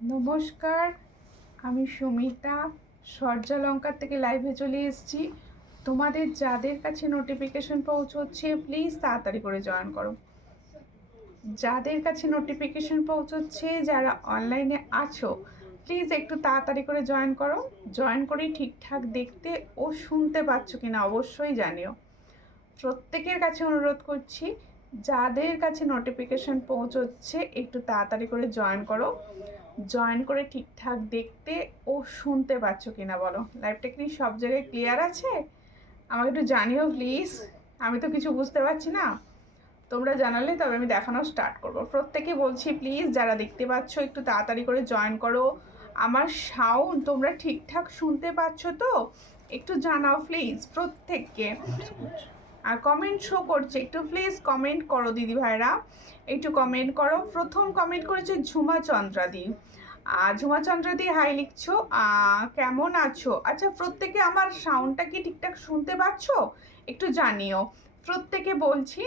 নমস্কার, আমি সুমিতা সূর্যালঙ্কার থেকে লাইভে চলে এসেছি। তোমাদের যাদের কাছে নোটিফিকেশন পৌঁছচ্ছে প্লিজ তাড়াতাড়ি করে জয়েন করো। যাদের কাছে নোটিফিকেশন পৌঁছচ্ছে, যারা অনলাইনে আছো, প্লিজ একটু তাড়াতাড়ি করে জয়েন করো। জয়েন করেই ঠিকঠাক দেখতে ও শুনতে পাচ্ছ কিনা অবশ্যই জানিও। প্রত্যেকের কাছে অনুরোধ করছি, যাদের কাছে নোটিফিকেশন পৌঁছচ্ছে একটু তাড়াতাড়ি করে জয়েন করো। জয়েন করে ঠিকঠাক দেখতে ও শুনতে পাচ্ছ কিনা বলো। লাইভটা কি সব জায়গায় ক্লিয়ার আছে? আমাকে একটু জানিও প্লিজ, আমি তো কিছু বুঝতে পারছি না। তোমরা জানালে তবে আমি দেখানো স্টার্ট করব। প্রত্যেকে বলছি প্লিজ যারা দেখতে পাচ্ছ একটু তাড়াতাড়ি করে জয়েন করো। আমার সাউন্ড তোমরা ঠিকঠাক শুনতে পাচ্ছ তো? একটু জানাও প্লিজ প্রত্যেককে। আর কমেন্ট শো করছে, একটু প্লিজ কমেন্ট করো দিদি ভাইরা, একটু কমেন্ট করো। প্রথম কমেন্ট করেছে ঝুমা চন্দ্রাদি। ঝুমা চন্দ্রাদি হাই লিখছো, কেমন আছো? আচ্ছা, প্রত্যেকে আমার সাউন্ডটা কি ঠিকঠাক শুনতে পাচ্ছ? একটু জানিও। প্রত্যেকে বলছি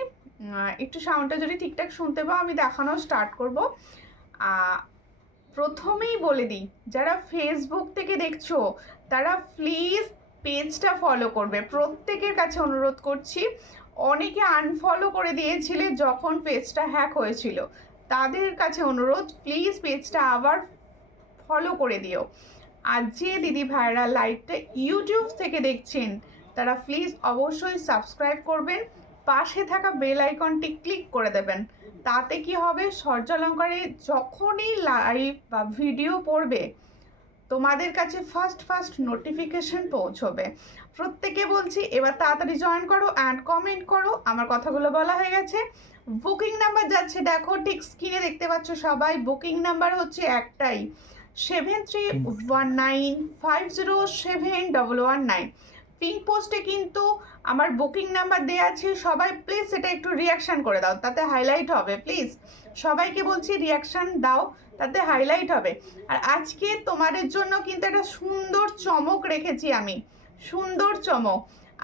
একটু সাউন্ডটা যদি ঠিকঠাক শুনতে পাও আমি দেখানো স্টার্ট করব। প্রথমেই বলে দিই, যারা ফেসবুক থেকে দেখছো তারা প্লিজ পেজটা ফলো করবে। প্রত্যেকের কাছে অনুরোধ করছি, অনেকে আনফলো করে দিয়েছিলে যখন পেজটা হ্যাক হয়েছিল, তাদের কাছে অনুরোধ প্লিজ পেজটা আবার ফলো করে দিও। আর যে দিদি ভাইরা লাইভটা ইউটিউব থেকে দেখছেন তারা প্লিজ অবশ্যই সাবস্ক্রাইব করবেন, পাশে থাকা বেল আইকনটি ক্লিক করে দেবেন। তাতে কি হবে, সূর্যালঙ্কারে যখনই লাইভ বা ভিডিও পড়বে তোমাদের কাছে ফার্স্ট নোটিফিকেশন পৌঁছবে। প্রত্যেকে বলছি এবার তাড়াতাড়ি জয়েন করো অ্যান্ড কমেন্ট করো। আমার কথাগুলো বলা হয়ে গেছে। বুকিং নাম্বার যাচ্ছে, দেখো ঠিক স্ক্রিনে দেখতে পাচ্ছ সবাই। বুকিং নাম্বার হচ্ছে একটাই, 7319507119। পিঙ্ক পোস্টে কিন্তু আমার বুকিং নাম্বার দেওয়া আছে, সবাই প্লিজ সেটা একটু রিয়াকশান করে দাও, তাতে হাইলাইট হবে। প্লিজ সবাইকে বলছি রিয়াকশান দাও, তাতে হাইলাইট হবে। আর আজকে তোমাদের জন্য কিন্তু একটা সুন্দর চমক রেখেছি আমি, সুন্দর চমক।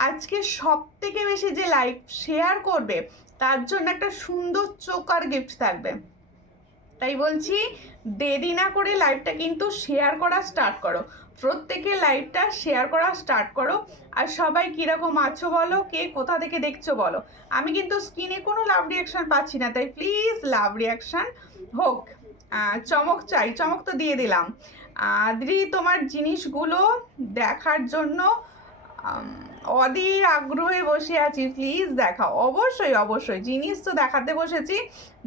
আজকে সব থেকে বেশি যে লাইভ শেয়ার করবে তার জন্য একটা সুন্দর চোকার গিফট থাকবে। তাই বলছি দেরি না করে লাইভটা কিন্তু শেয়ার করা স্টার্ট করো। প্রত্যেকে লাইভটা শেয়ার করা স্টার্ট করো। আর সবাই কীরকম আছো বলো, কে কোথা থেকে দেখছো বলো। আমি কিন্তু স্ক্রিনে কোনো লাভ রিয়াকশান পাচ্ছি না, তাই প্লিজ লাভ রিয়াকশান হোক। চমক চাই, চমক তো দিয়ে দিলাম। দিদি তোমার জিনিসগুলো দেখার জন্য অধীর আগ্রহে বসে আছি, প্লিজ দেখাও। অবশ্যই অবশ্যই জিনিস তো দেখাতে বসেছি,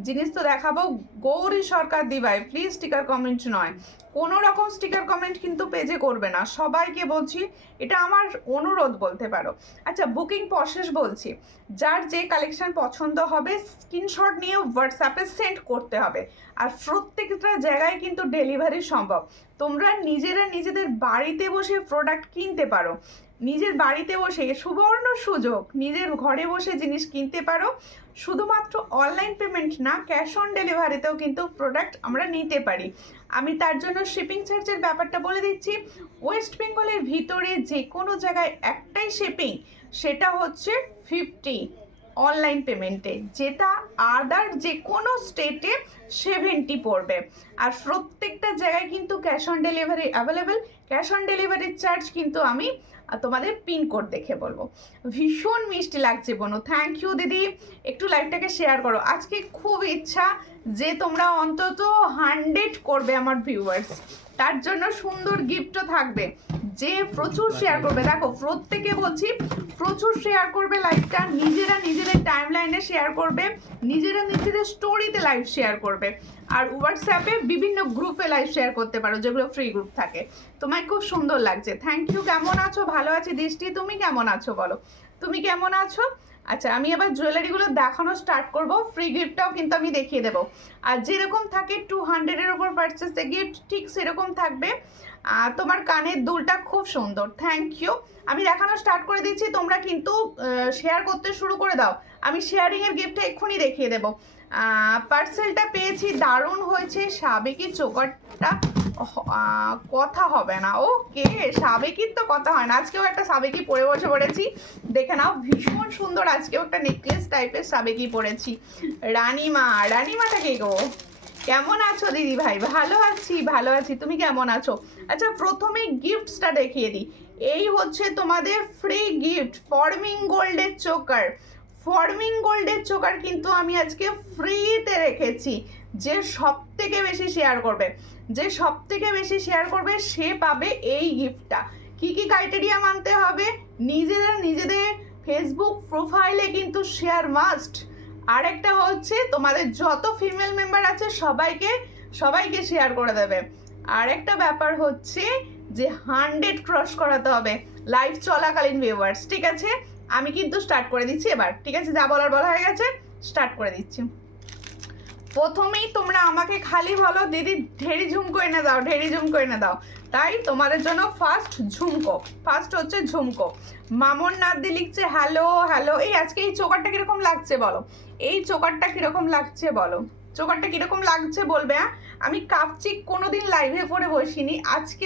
জিনিস তো দেখাবো। গৌরী সরকার দিভাই প্লিজ স্টিকার কমেন্ট নয়, কোনো রকম স্টিকার কমেন্ট কিন্তু পেজে করবে না, সবাইকে বলছি, এটা আমার অনুরোধ বলতে পারো। আচ্ছা, বুকিং প্রসেস বলছি, যার যে কালেকশন পছন্দ হবে স্ক্রিনশট নিয়ে হোয়াটসঅ্যাপে সেন্ড করতে হবে। আর প্রত্যেকটা জায়গায় কিন্তু ডেলিভারি সম্ভব। তোমরা নিজেরা নিজেদের বাড়িতে বসে প্রোডাক্ট কিনতে পারো, নিজের বাড়িতে বসে সুবর্ণ সুযোগ, নিজের ঘরে বসে জিনিস কিনতে পারো। শুধুমাত্র অনলাইন পেমেন্ট না, ক্যাশ অন ডেলিভারিতেও কিন্তু প্রোডাক্ট আমরা নিতে পারি। আমি তার জন্য শিপিং চার্জের ব্যাপারটা বলে দিচ্ছি। ওয়েস্ট বেঙ্গলের ভিতরে যে কোনো জায়গায় একটাই শিপিং, সেটা হচ্ছে 50 অনলাইন পেমেন্টে, যেটা আদার যে কোনো স্টেটে 70 পড়বে। আর প্রত্যেকটা জায়গায় কিন্তু cash on delivery available. Cash on ডেলিভারির চার্জ কিন্তু আমি তোমাদের পিনকোড দেখে বলবো। ভীষণ মিষ্টি লাগছে বনু, থ্যাংক ইউ দিদি। একটু লাইভটাকে শেয়ার করো। আজকে খুব ইচ্ছা যে তোমরা অন্তত 100 করবে আমার ভিউয়ার্স, তার জন্য সুন্দর গিফটও থাকবে। যে প্রচুর শেয়ার করবে, দেখো প্রত্যেকে বলছি প্রচুর শেয়ার করবে লাইভটা, নিজেরা নিজেদের টাইম লাইনে শেয়ার করবে, নিজেরা নিজেদের স্টোরিতে লাইভ শেয়ার করবে। আর হোয়াটসঅ্যাপে বিভিন্ন গ্রুপে লাইভ শেয়ার করতে পারো, যেগুলো ফ্রি গ্রুপ থাকে। তোমায় খুব সুন্দর লাগছে, থ্যাংক ইউ। কেমন আছো? ভালো আছি দৃষ্টি, তুমি কেমন আছো বলো, তুমি কেমন আছো? আচ্ছা, আমি এবার জুয়েলারিগুলো দেখানো স্টার্ট করব। ফ্রি গিফটটাও কিন্তু আমি দেখিয়ে দেবো। আর যেরকম থাকে 200-এর ওপর পারচেসে গিফট, ঠিক সেরকম থাকবে। তোমার কানের দুলটা খুব সুন্দর, থ্যাংক ইউ। আমি দেখানো স্টার্ট করে দিচ্ছি, তোমরা কিন্তু শেয়ার করতে শুরু করে দাও। আমি শেয়ারিংয়ের গিফটটা এক্ষুনি দেখিয়ে দেবো। পার্সেলটা পেয়েছি, দারুণ হয়েছে। সাবেকি চোকারটা কথা হবে না, ওকে। সাবেকির তো কথা হয় না, আজকেও একটা সাবেকি পরে বসে পড়েছি, দেখে নাও ভীষণ সুন্দর। আজকেও একটা নেকলেস টাইপের সাবেকি পরেছি। রানীমা, রানীমাটা কে গো? কেমন আছো দিদি ভাই? ভালো আছি, ভালো আছি। তুমি কেমন আছো? আচ্ছা, প্রথমে গিফটসটা দেখিয়ে দিই। এই হচ্ছে তোমাদের ফ্রি গিফট, ফর্মিং গোল্ডের চোকার। ফর্মিং গোল্ডের চোকার কিন্তু আমি আজকে ফ্রিতে রেখেছি। যে সব থেকে বেশি শেয়ার করবে, যে সব থেকে বেশি শেয়ার করবে সে পাবে এই গিফটটা। কি কি ক্রাইটেরিয়া মানতে হবে? নিজেদের ফেসবুক প্রোফাইলে কিন্তু শেয়ার মাস্ট। আর একটা হচ্ছে তোমাদের যত ফিমেল মেম্বার আছে সবাইকে শেয়ার করে দেবে। আর একটা ব্যাপার হচ্ছে যে 100 ক্রস করাতে হবে লাইভ চলাকালীন ভিউয়ার্স। ঠিক আছে, আমি কিন্তু স্টার্ট করে দিচ্ছি এবার। ঠিক আছে, যা বলার বলা হয়ে গেছে, স্টার্ট করে দিচ্ছি। প্রথমেই তোমরা আমাকে খালি বলো দিদি ঢেরি ঝুমকো এনে দাও, ঢেরি ঝুমকো এনে দাও। তাই তোমাদের জন্য ফার্স্ট হচ্ছে ঝুমকো। মামন নাদি লিখছে হ্যালো হ্যালো। এই আজকে এই চোকারটা কিরকম লাগছে বলো, এই চোকারটা কিরকম লাগছে বলো, চোকারটা কিরকম লাগছে বলবে। হ্যাঁ, আমি কাপচিক কোনোদিন লাইভে পরে বসিনি, আজকে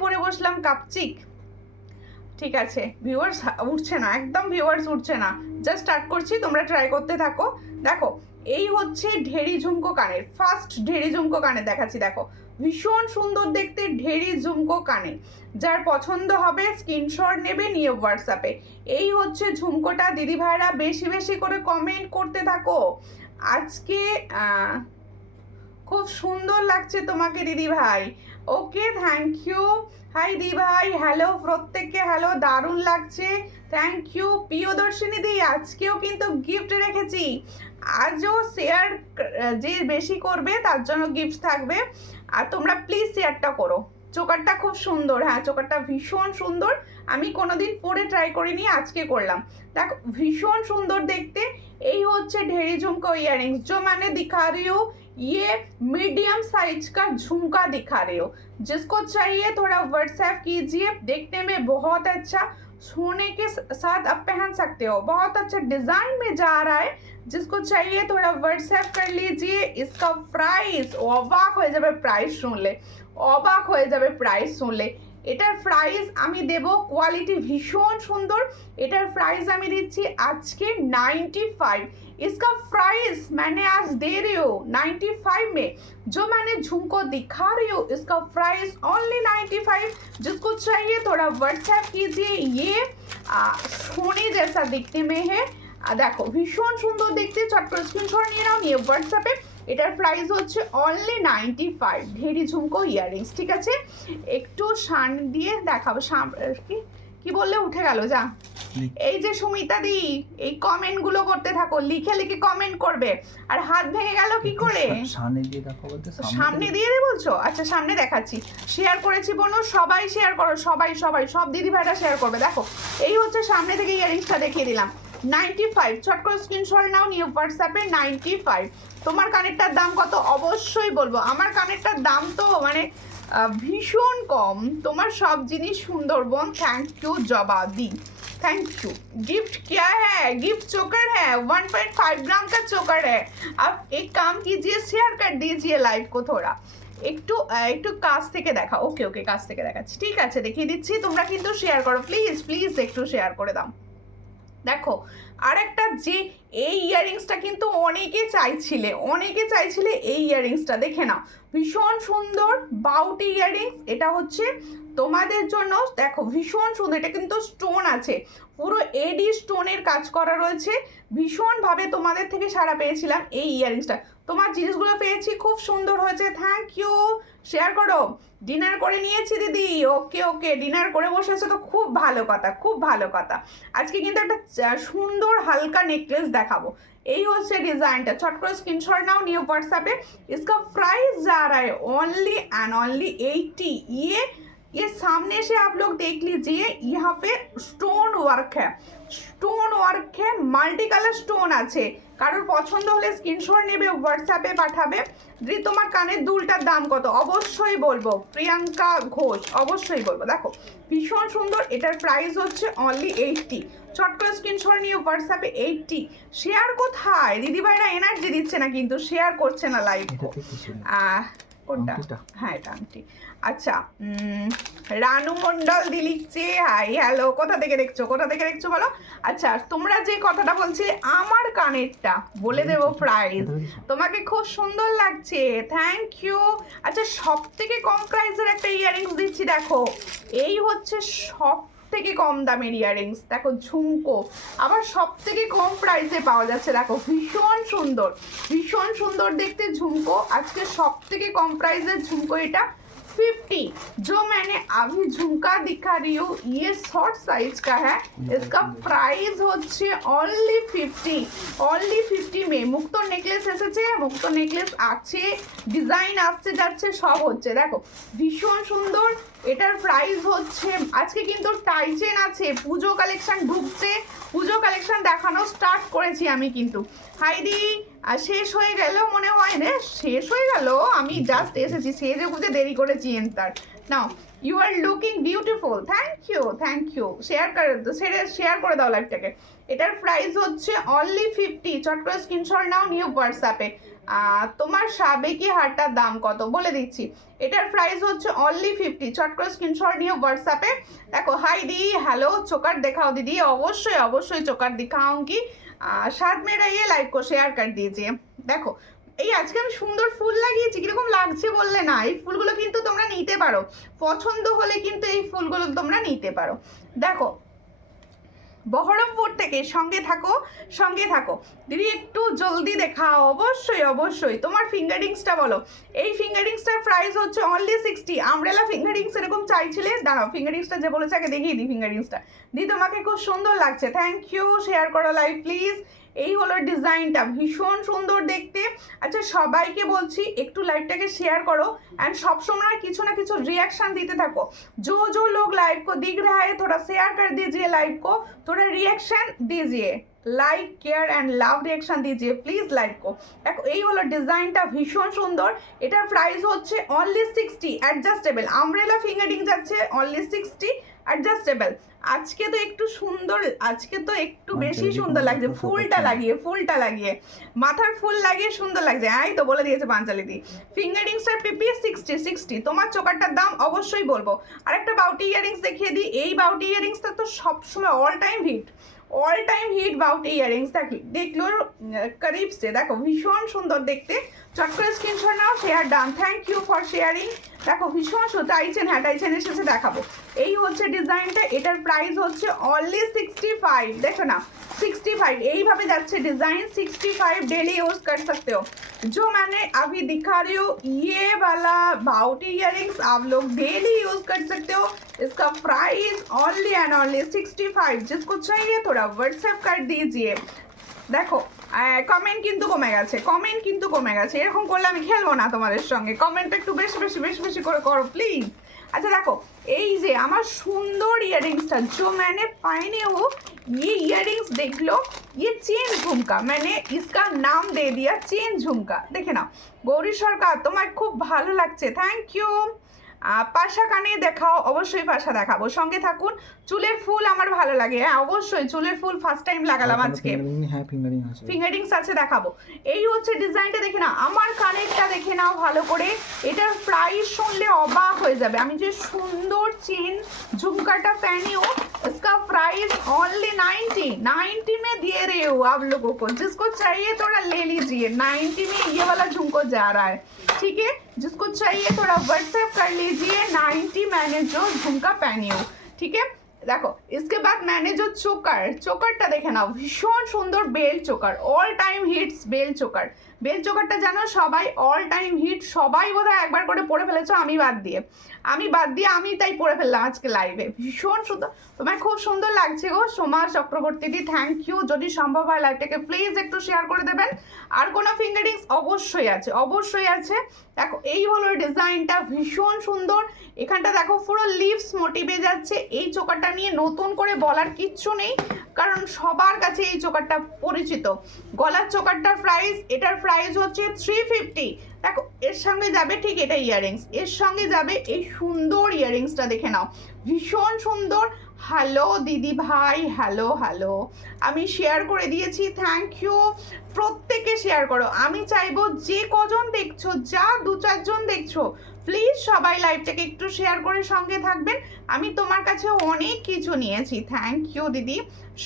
পরে বসলাম কাপচিক। ঠিক আছে, ভিউয়ার্স উঠছে না, একদম ভিউয়ার্স উঠছে না। জাস্ট স্টার্ট করছি, তোমরা ট্রাই করতে থাকো। দেখো, এই হচ্ছে ঢেরি ঝুমকো কানের, ফার্স্ট ঢেরি ঝুমকো কানে দেখাচ্ছি। দেখো, ভীষণ সুন্দর দেখতে ঢেরি ঝুমকো কানে। যার পছন্দ হবে স্ক্রিনশট নেবে, নিয়ে হোয়াটসঅ্যাপে। এই হচ্ছে ঝুমকোটা। দিদি ভাইরা বেশি বেশি করে কমেন্ট করতে থাকো। আজকে খুব সুন্দর লাগছে তোমাকে দিদি ভাই। ওকে, থ্যাংক ইউ। হাই দিদি ভাই, হ্যালো প্রত্যেককে, হ্যালো, দারুণ লাগছে, থ্যাংক ইউ। প্রিয়দর্শিনী দি, আজকেও কিন্তু গিফট রেখেছি। আজও শেয়ার যে বেশি করবে তার জন্য গিফট থাকবে। আর তোমরা প্লিজ শেয়ারটা করো। চোকারটা খুব সুন্দর, হ্যাঁ চোকারটা ভীষণ সুন্দর। আমি কোনোদিন পরে ট্রাই করিনি, আজকে করলাম। দেখো, ভীষণ সুন্দর দেখতে। এই হচ্ছে ঢেরি ঝুমকা ইয়াररिंग्स, जो मैंने दिखा रही हूँ ये मीडियम साइज का झुमका दिखा रही हो। जिसको चाहिए थोड़ा व्हाट्सएप कीजिए। देखने में बहुत अच्छा, सोने के साथ आप पहन सकते हो, बहुत अच्छा डिजाइन में जा रहा है। जिसको चाहिए थोड़ा व्हाट्सएप कर लीजिए। इसका प्राइस অবাক হয়ে যাবে, প্রাইস শুনলে অবাক হয়ে যাবে, প্রাইস শুনলে। এটার প্রাইস আমি দেব, কোয়ালিটি ভীষণ সুন্দর। এটার প্রাইস আমি দিচ্ছি আজকে 95। इसका प्राइस मैंने आज दे रही हूँ 95 में। जो मैंने झुमको दिखा रही हूँ इसका प्राइस ओनली 95। जिसको चाहिए थोड़ा व्हाट्सएप कीजिए। ये सोने जैसा दिखने में है। দেখো, ভীষণ সুন্দর দেখতে। চট করে স্ক্রিনশট নিয়ে নাও, নিয়ে হোয়াটসঅ্যাপে। এটার প্রাইস হচ্ছে অনলি 95। ঢেরি ঝুমকো ইয়াররিংস। ঠিক আছে, একটু শান দিয়ে দেখাবো। কি বললে উঠে গেল, যা। এই যে সুমিতা দি, এই কমেন্ট গুলো করতে থাকো, লিখে লিখে কমেন্ট করবে। আর হাত ভেঙে গেল কি করে? সামনে দিয়ে দে বলছো? আচ্ছা, সামনে দেখাচ্ছি। শেয়ার করেছি বোনো, সবাই শেয়ার করো, সবাই সব দিদি ভাইরা শেয়ার করবে। দেখো, এই হচ্ছে সামনে থেকে ইয়াররিংসটা দেখিয়ে দিলাম। 95, চট করে স্ক্রিনশট নাও, নিয়ে হোয়াটসঅ্যাপে। 95। তোমার কানেরটার দাম কত অবশ্যই বলবো। আমার কানেরটার দাম তো মানে ভীষণ কম। তোমার সব জিনিস সুন্দর বোন, থ্যাংক ইউ জবা দি, थैंक यू। गिफ्ट क्या है? गिफ्ट चोकर है, 1.5 ग्राम का चोकर है। अब एक काम कीजिए, शेयर कर दीजिए लाइव को थोड़ा। একটু কাছ থেকে দেখা। ওকে, কাছ থেকে দেখাচ্ছি। ঠিক আছে, দেখিয়ে দিচ্ছি। তোমরা কিন্তু শেয়ার করো, প্লিজ একটু শেয়ার করে দাও। দেখো, আরেকটা যে এই ইয়াররিংসটা কিন্তু অনেকে চাইছিলে এই ইয়াররিংসটা, দেখে নাও, ভীষণ সুন্দর বাউটি ইয়াররিংস। এটা হচ্ছে তোমাদের জন্য। দেখো, ভীষণ সুন্দর। এটা কিন্তু স্টোন আছে, পুরো এডি স্টোনের কাজ করা রয়েছে। ভীষণভাবে তোমাদের থেকে সাড়া পেয়েছিলাম এই ইয়াররিংসটা। তোমার জিনিসগুলো পেয়েছি, খুব সুন্দর হয়েছে, থ্যাংক ইউ। শেয়ার করো। ডিনার করে নিয়েছি দিদি। ওকে, ডিনার করে বসেছো তো খুব ভালো কথা। আজকে কিন্তু একটা সুন্দর হালকা নেকলেস দেখাবো। এই হচ্ছে ডিজাইনটা। চট করে স্ক্রিনশট নাও, নিয়ে হোয়াটসঅ্যাপে। इसका प्राइस जा रहा है ओनली एंड ओनली 80। ये सामने से आप लोग देख लीजिए, यहाँ पे स्टोन वर्क है, মাল্টি কালার স্টোন আছে। কারোর পছন্দ হলে স্ক্রিনশট নেবে, হোয়াটসঅ্যাপে পাঠাবে। যদি তোমার কানের দুলটার দাম কত অবশ্যই বলবো, প্রিয়াঙ্কা ঘোষ, অবশ্যই বলবো। দেখো, ভীষণ সুন্দর। এটার প্রাইস হচ্ছে অনলি 80। চট করে স্ক্রিনশট নিয়ে হোয়াটসঅ্যাপে। 80। শেয়ার কোথায়? দিদি ভাইরা এনার্জি দিচ্ছে না, কিন্তু শেয়ার করছে না লাইভ। কোনটা? হ্যাঁ এটা আংটি। আচ্ছা রানু মন্ডল দি লিখছে হাই হ্যালো, কোথা থেকে দেখছো বলো। আচ্ছা তোমরা যে কথাটা বলছে আমার কানেরটা বলে দেবো প্রাইস, তোমাকে খুব সুন্দর লাগছে, থ্যাংক ইউ। আচ্ছা সব থেকে কম প্রাইসের একটা ইয়াররিংস দিচ্ছি, দেখো এই হচ্ছে সব থেকে কম দামের ইয়াররিংস, দেখো ঝুমকো আবার সব থেকে কম প্রাইসে পাওয়া যাচ্ছে, দেখো ভীষণ সুন্দর দেখতে ঝুমকো, আজকে সব থেকে কম প্রাইসের ঝুমকো এটা 50। जो मैंने अभी झुमका दिखा रही हूँ ये शॉर्ट साइज का है, इसका प्राइस হচ্ছে only 50 में। মুক্তো নেকলেস এসেছে, মুক্তো নেকলেস আছে, ডিজাইন আসছে যাচ্ছে সব হচ্ছে, দেখো ভীষণ সুন্দর। এটার প্রাইস হচ্ছে, আজকে কিন্তু টাইচেন আছে, পুজো কালেকশন ঢুকছে, পুজো কালেকশন দেখানো স্টার্ট করেছি আমি কিন্তু। হাইদি শেষ হয়ে গেল মনে হয় না, শেষ হয়ে গেল, আমি জাস্ট এসেছি, সেজে বুঝে দেরি করেছি এন্টার নাও। You are looking beautiful, thank you share করে দাও লাইভটাকে। এটার প্রাইস হচ্ছে অনলি 50, চট করে স্ক্রিনশট নাও, নিউ হোয়াটসঅ্যাপে। তোমার সাবেকি হারটার দাম কত বলে দিচ্ছি, এটার প্রাইস হচ্ছে অনলি 50, চট করে স্ক্রিনশট নিয়ে হোয়াটসঅ্যাপে। দেখো হাই দি হ্যালো, চোকার দেখাও দিদি, অবশ্যই চোকার দিখাऊंगी। साथ में रहिए, लाइक को शेयर कर दीजिए। দেখো এই আজকে আমি সুন্দর ফুল লাগিয়েছি, কিরকম লাগছে বললে না, এই ফুলগুলো কিন্তু তোমরা নিতে পারো, পছন্দ হলে কিন্তু এই ফুলগুলো তোমরা নিতে পারো। দেখো বহরমপুর থেকে সঙ্গে থাকো দিদি, একটু জলদি দেখাও। অবশ্যই তোমার ফিঙ্গারিংসটা বলো। এই ফিঙ্গারিংসটার প্রাইস হচ্ছে অনলি 60। আমব্রেলা ফিঙ্গারিংস এরকম চাইছিলে, দাঁড়াও ফিঙ্গারিংসটা যে বলেছে আগে দেখিয়ে দিই ফিঙ্গারিংসটা। দি তোমাকে খুব সুন্দর লাগছে, থ্যাংক ইউ, শেয়ার করো লাইভ প্লিজ। এই হলো ডিজাইনটা, ভীষণ সুন্দর দেখতে। আচ্ছা সবাইকে বলছি একটু লাইভটাকে শেয়ার করো एंड সবসময় কিছু না কিছু रिएक्शन देते থাকো। जो लोग लाइव को दिख रहा है थोड़ा शेयर कर दीजिए, लाइव को थोड़ा रिएक्शन दीजिए, like care and love reaction দিজিয়ে প্লিজ লাইক কো। দেখো এই হলো ডিজাইনটা, ভীষণ সুন্দর। এটার প্রাইস হচ্ছে অনলি 60, অ্যাডজাস্টেবল আমব্রেলা ফিঙ্গারিং যাচ্ছে অনলি 60 অ্যাডজাস্টেবল। আজকে তো একটু সুন্দর, আজকে তো একটু বেশি সুন্দর লাগছে, ফুলটা লাগিয়ে মাথার ফুল লাগিয়ে সুন্দর লাগছে। এই তো বলে দিয়েছে পাঞ্চালি দি। ফিঙ্গারিংসটার পিপি 60। তোমার চোকারটার দাম অবশ্যই বলবো। আর একটা বাউটি ইয়ারিংস দেখিয়ে দিই, এই বাউটি ইয়ারিংসটা তো সবসময় অল টাইম হিট বাউটি ইয়ারিংস দেখলো করিব সে, দেখো ভীষণ সুন্দর দেখতে, চট করে স্ক্রিনশট নাও, share done, thank you for sharing. দেখো ভীষণ সুন্দর, টাইচেন এসেছে দেখাবো। এই হচ্ছে ডিজাইনটা, এটার প্রাইস হচ্ছে অনলি 65। দেখো না 65 এইভাবে যাচ্ছে ডিজাइन, 65 डेली यूज कर सकते हो। जो मैंने अभी दिखा रही हूँ ये वाला बाउटी इयररिंग्स आप लोग डेली यूज कर सकते हो। इसका प्राइस ओनली एंड ओनली 65। जिसको चाहिए थोड़ा व्हाट्सएप कर दीजिए। দেখো কমেন্ট কিন্তু কমে গেছে, এরকম করলে আমি খেলবো না তোমাদের সঙ্গে, কমেন্ট একটু বেশি করে করো প্লিজ। अच्छा देखो এই যে আমার সুন্দর ইয়াররিংসটা जो मैंने पहने हो ये इयररिंग्स देख लो, ये चेन झुमका, मैंने इसका नाम दे दिया चेन झुमका। देखे ना गौरी सरकार তোমায় খুব ভালো লাগছে, থ্যাংক ইউ। পাশা কানে দেখাও, অবশ্যই পাশা দেখাবো, সঙ্গে থাকুন। চুলের ফুল আমার ভালো লাগে, হ্যাঁ অবশ্যই চুলের ফুল ফার্স্ট টাইম লাগালাম আজকে, ফিঙ্গারিংস আছে দেখাবো। এই হচ্ছে ডিজাইনটা দেখে না, আমার কানেরটা দেখে নাও ভালো করে, এটার প্রাইস শুনলে অবাক হয়ে যাবে। আমি যে সুন্দর চেন झुमकाটা पहनी हूँ इसका प्राइस ओनली 90 में दे रही हूँ आप लोगों को, जिसको चाहिए थोड़ा ले लीजिए। 90 में ये वाला झुमको जा रहा है, ठीक है, जिसको चाहिए थोड़ा व्हाट्सएप कर लीजिए। 90 मैंने जो झुमका पहनी हूँ, ठीक है। দেখো इसके बाद मैंने जो চোকারটা দেখে নাও, ভীষণ সুন্দর bell choker, all time hits bell চোকারটা জানো সবাই অল টাইম হিট, সবাই বোধহয় একবার করে পড়ে ফেলেছো, আমি বাদ দিয়ে আমি তাই পড়ে ফেললাম আজকে লাইভে। ভীষণ সুন্দর, তোমায় খুব সুন্দর লাগছে গো সোমা চক্রবর্তী দি, থ্যাংক ইউ। যদি সম্ভব হয় লাইভটাকে প্লিজ একটু শেয়ার করে দেবেন। আর কোনো ফিঙ্গারিংস অবশ্যই আছে। দেখো এই হলো ডিজাইনটা, ভীষণ সুন্দর। এখানটা দেখো পুরো লিভস মোটিভে যাচ্ছে। এই চোকারটা নিয়ে নতুন করে বলার কিচ্ছু নেই, কারণ সবার কাছে এই চোকারটা পরিচিত। গলার চোকারটার প্রাইস, এটার প্রাইস হচ্ছে 350। দেখো এর সঙ্গে যাবে ঠিক এটা ইয়াররিংস, এর সঙ্গে যাবে এই সুন্দর ইয়াররিংসটা দেখে নাও, ভীষণ সুন্দর। হ্যালো দিদি ভাই, হ্যালো হ্যালো, আমি শেয়ার করে দিয়েছি, থ্যাংক ইউ। প্রত্যেকে শেয়ার করো, আমি চাইবো যে কজন দেখছো, যা 2-4 জন দেখছো, প্লিজ সবাই লাইভটাকে একটু শেয়ার করে সঙ্গে থাকবেন। আমি তোমার কাছে অনেক কিছু নিয়েছি, থ্যাংক ইউ দিদি,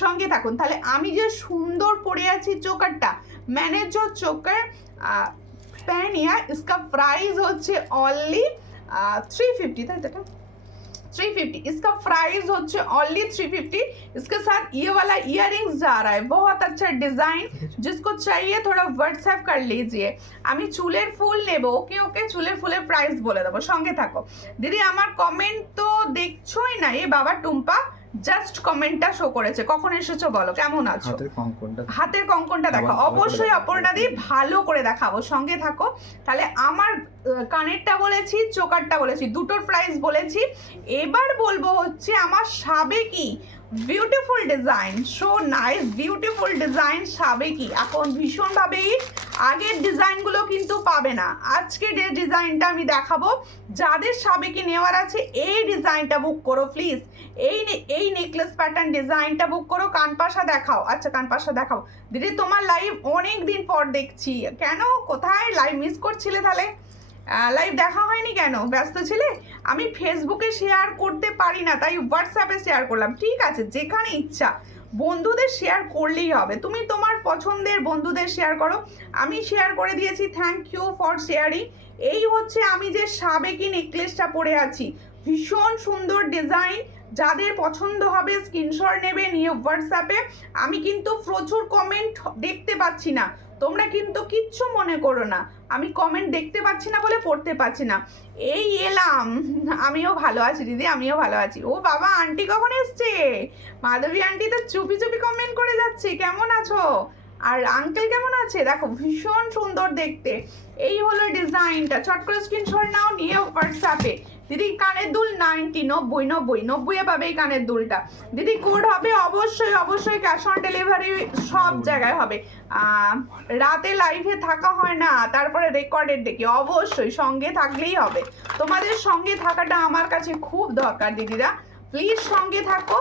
সঙ্গে থাকুন। তাহলে আমি যে সুন্দর পরে আছি চোকারটা, मैंने जो चोकर पहनिया इसका प्राइस হচ্ছে অনলি 350, তাই তো? 350, इसका प्राइस होচ্ছে ओनली 350। इसके साथ ये वाला इयररिंग्स जा रहा है, बहुत अच्छा डिजाइन, जिसको चाहिए थोड़ा व्हाट्सएप कर लीजिए। আমি চুলের ফুল নেব, ওকে ওকে, চুলের ফুলের প্রাইস বলে দেবো, সঙ্গে থাকো। দিদি আমার কমেন্ট তো দেখছোই না, এ বাবা টুম্পা জাস্ট কমেন্টটা শো করেছে, কখন এসেছো বলো, কেমন আছো? হাতের কঙ্কনটা দেখো, অবশ্যই অপর্ণা দি ভালো করে দেখাবো, সঙ্গে থাকো। তাহলে আমার কানেরটা বলেছি, চোকারটা বলেছি, দুটোর প্রাইস বলেছি। এবার বলবো হচ্ছে আমার সাবেকি beautiful design, so nice beautiful design সাবেকি, এখন ভীষণভাবে আগের ডিজাইনগুলো কিন্তু পাবে না। আজকে যে ডিজাইনটা আমি দেখাবো, যাদের সাবেকি নেওয়ার আছে এই ডিজাইনটা বুক করো প্লিজ, এই নেকলেস প্যাটার্ন ডিজাইনটা বুক করো। কানপাশা দেখাও, আচ্ছা কানপাশা দেখাও। দিদি তোমার লাইভ অনেক দিন পর দেখছি, কেন কোথায় লাইভ মিস করছিলে? তাহলে লাইভ দেখা হয়নি কেন, ব্যস্ত ছিলে? আমি ফেসবুকে শেয়ার করতে পারি না, তাই হোয়াটসঅ্যাপে শেয়ার করলাম। ঠিক আছে, যেখানে ইচ্ছা বন্ধুদের শেয়ার করলেই হবে, তুমি তোমার পছন্দের বন্ধুদের শেয়ার করো। আমি শেয়ার করে দিয়েছি, থ্যাংক ইউ ফর শেয়ারিং। এই হচ্ছে আমি যে সাবেকি নেকলেসটা পরে আছি, ভীষণ সুন্দর ডিজাইন, যাদের পছন্দ হবে স্ক্রিনশট নেবে, নিয়ে হোয়াটসঅ্যাপে। আমি কিন্তু প্রচুর কমেন্ট দেখতে পাচ্ছি না, তোমরা কিন্তু কিচ্ছু মনে করো না, আমি কমেন্ট দেখতে পাচ্ছি না বলে পড়তে পারছি না। এই এলাম, আমিও ভালো আছি দিদি, আমিও ভালো আছি। ও বাবা, আন্টি কখন এসছে? মাধবী আন্টি তো চুপি চুপি কমেন্ট করে যাচ্ছে, কেমন আছো? আর আঙ্কেল কেমন আছে? দেখো ভীষণ সুন্দর দেখতে। এই হলো ডিজাইনটা, চট করে স্ক্রিনশট নাও, নিয়ে হোয়াটসঅ্যাপে। দিদি কানের দুল 90 পাবে এই কানের দুলটা। দিদি কোড হবে অবশ্যই অবশ্যই, ক্যাশ অন ডেলিভারি সব জায়গায় হবে। রাতে লাইভে থাকা হয় না, তারপরে রেকর্ডেড দেখি, অবশ্যই সঙ্গে থাকলেই হবে। তোমাদের সঙ্গে থাকাটা আমার কাছে খুব দরকার দিদিরা, প্লিজ সঙ্গে থাকো।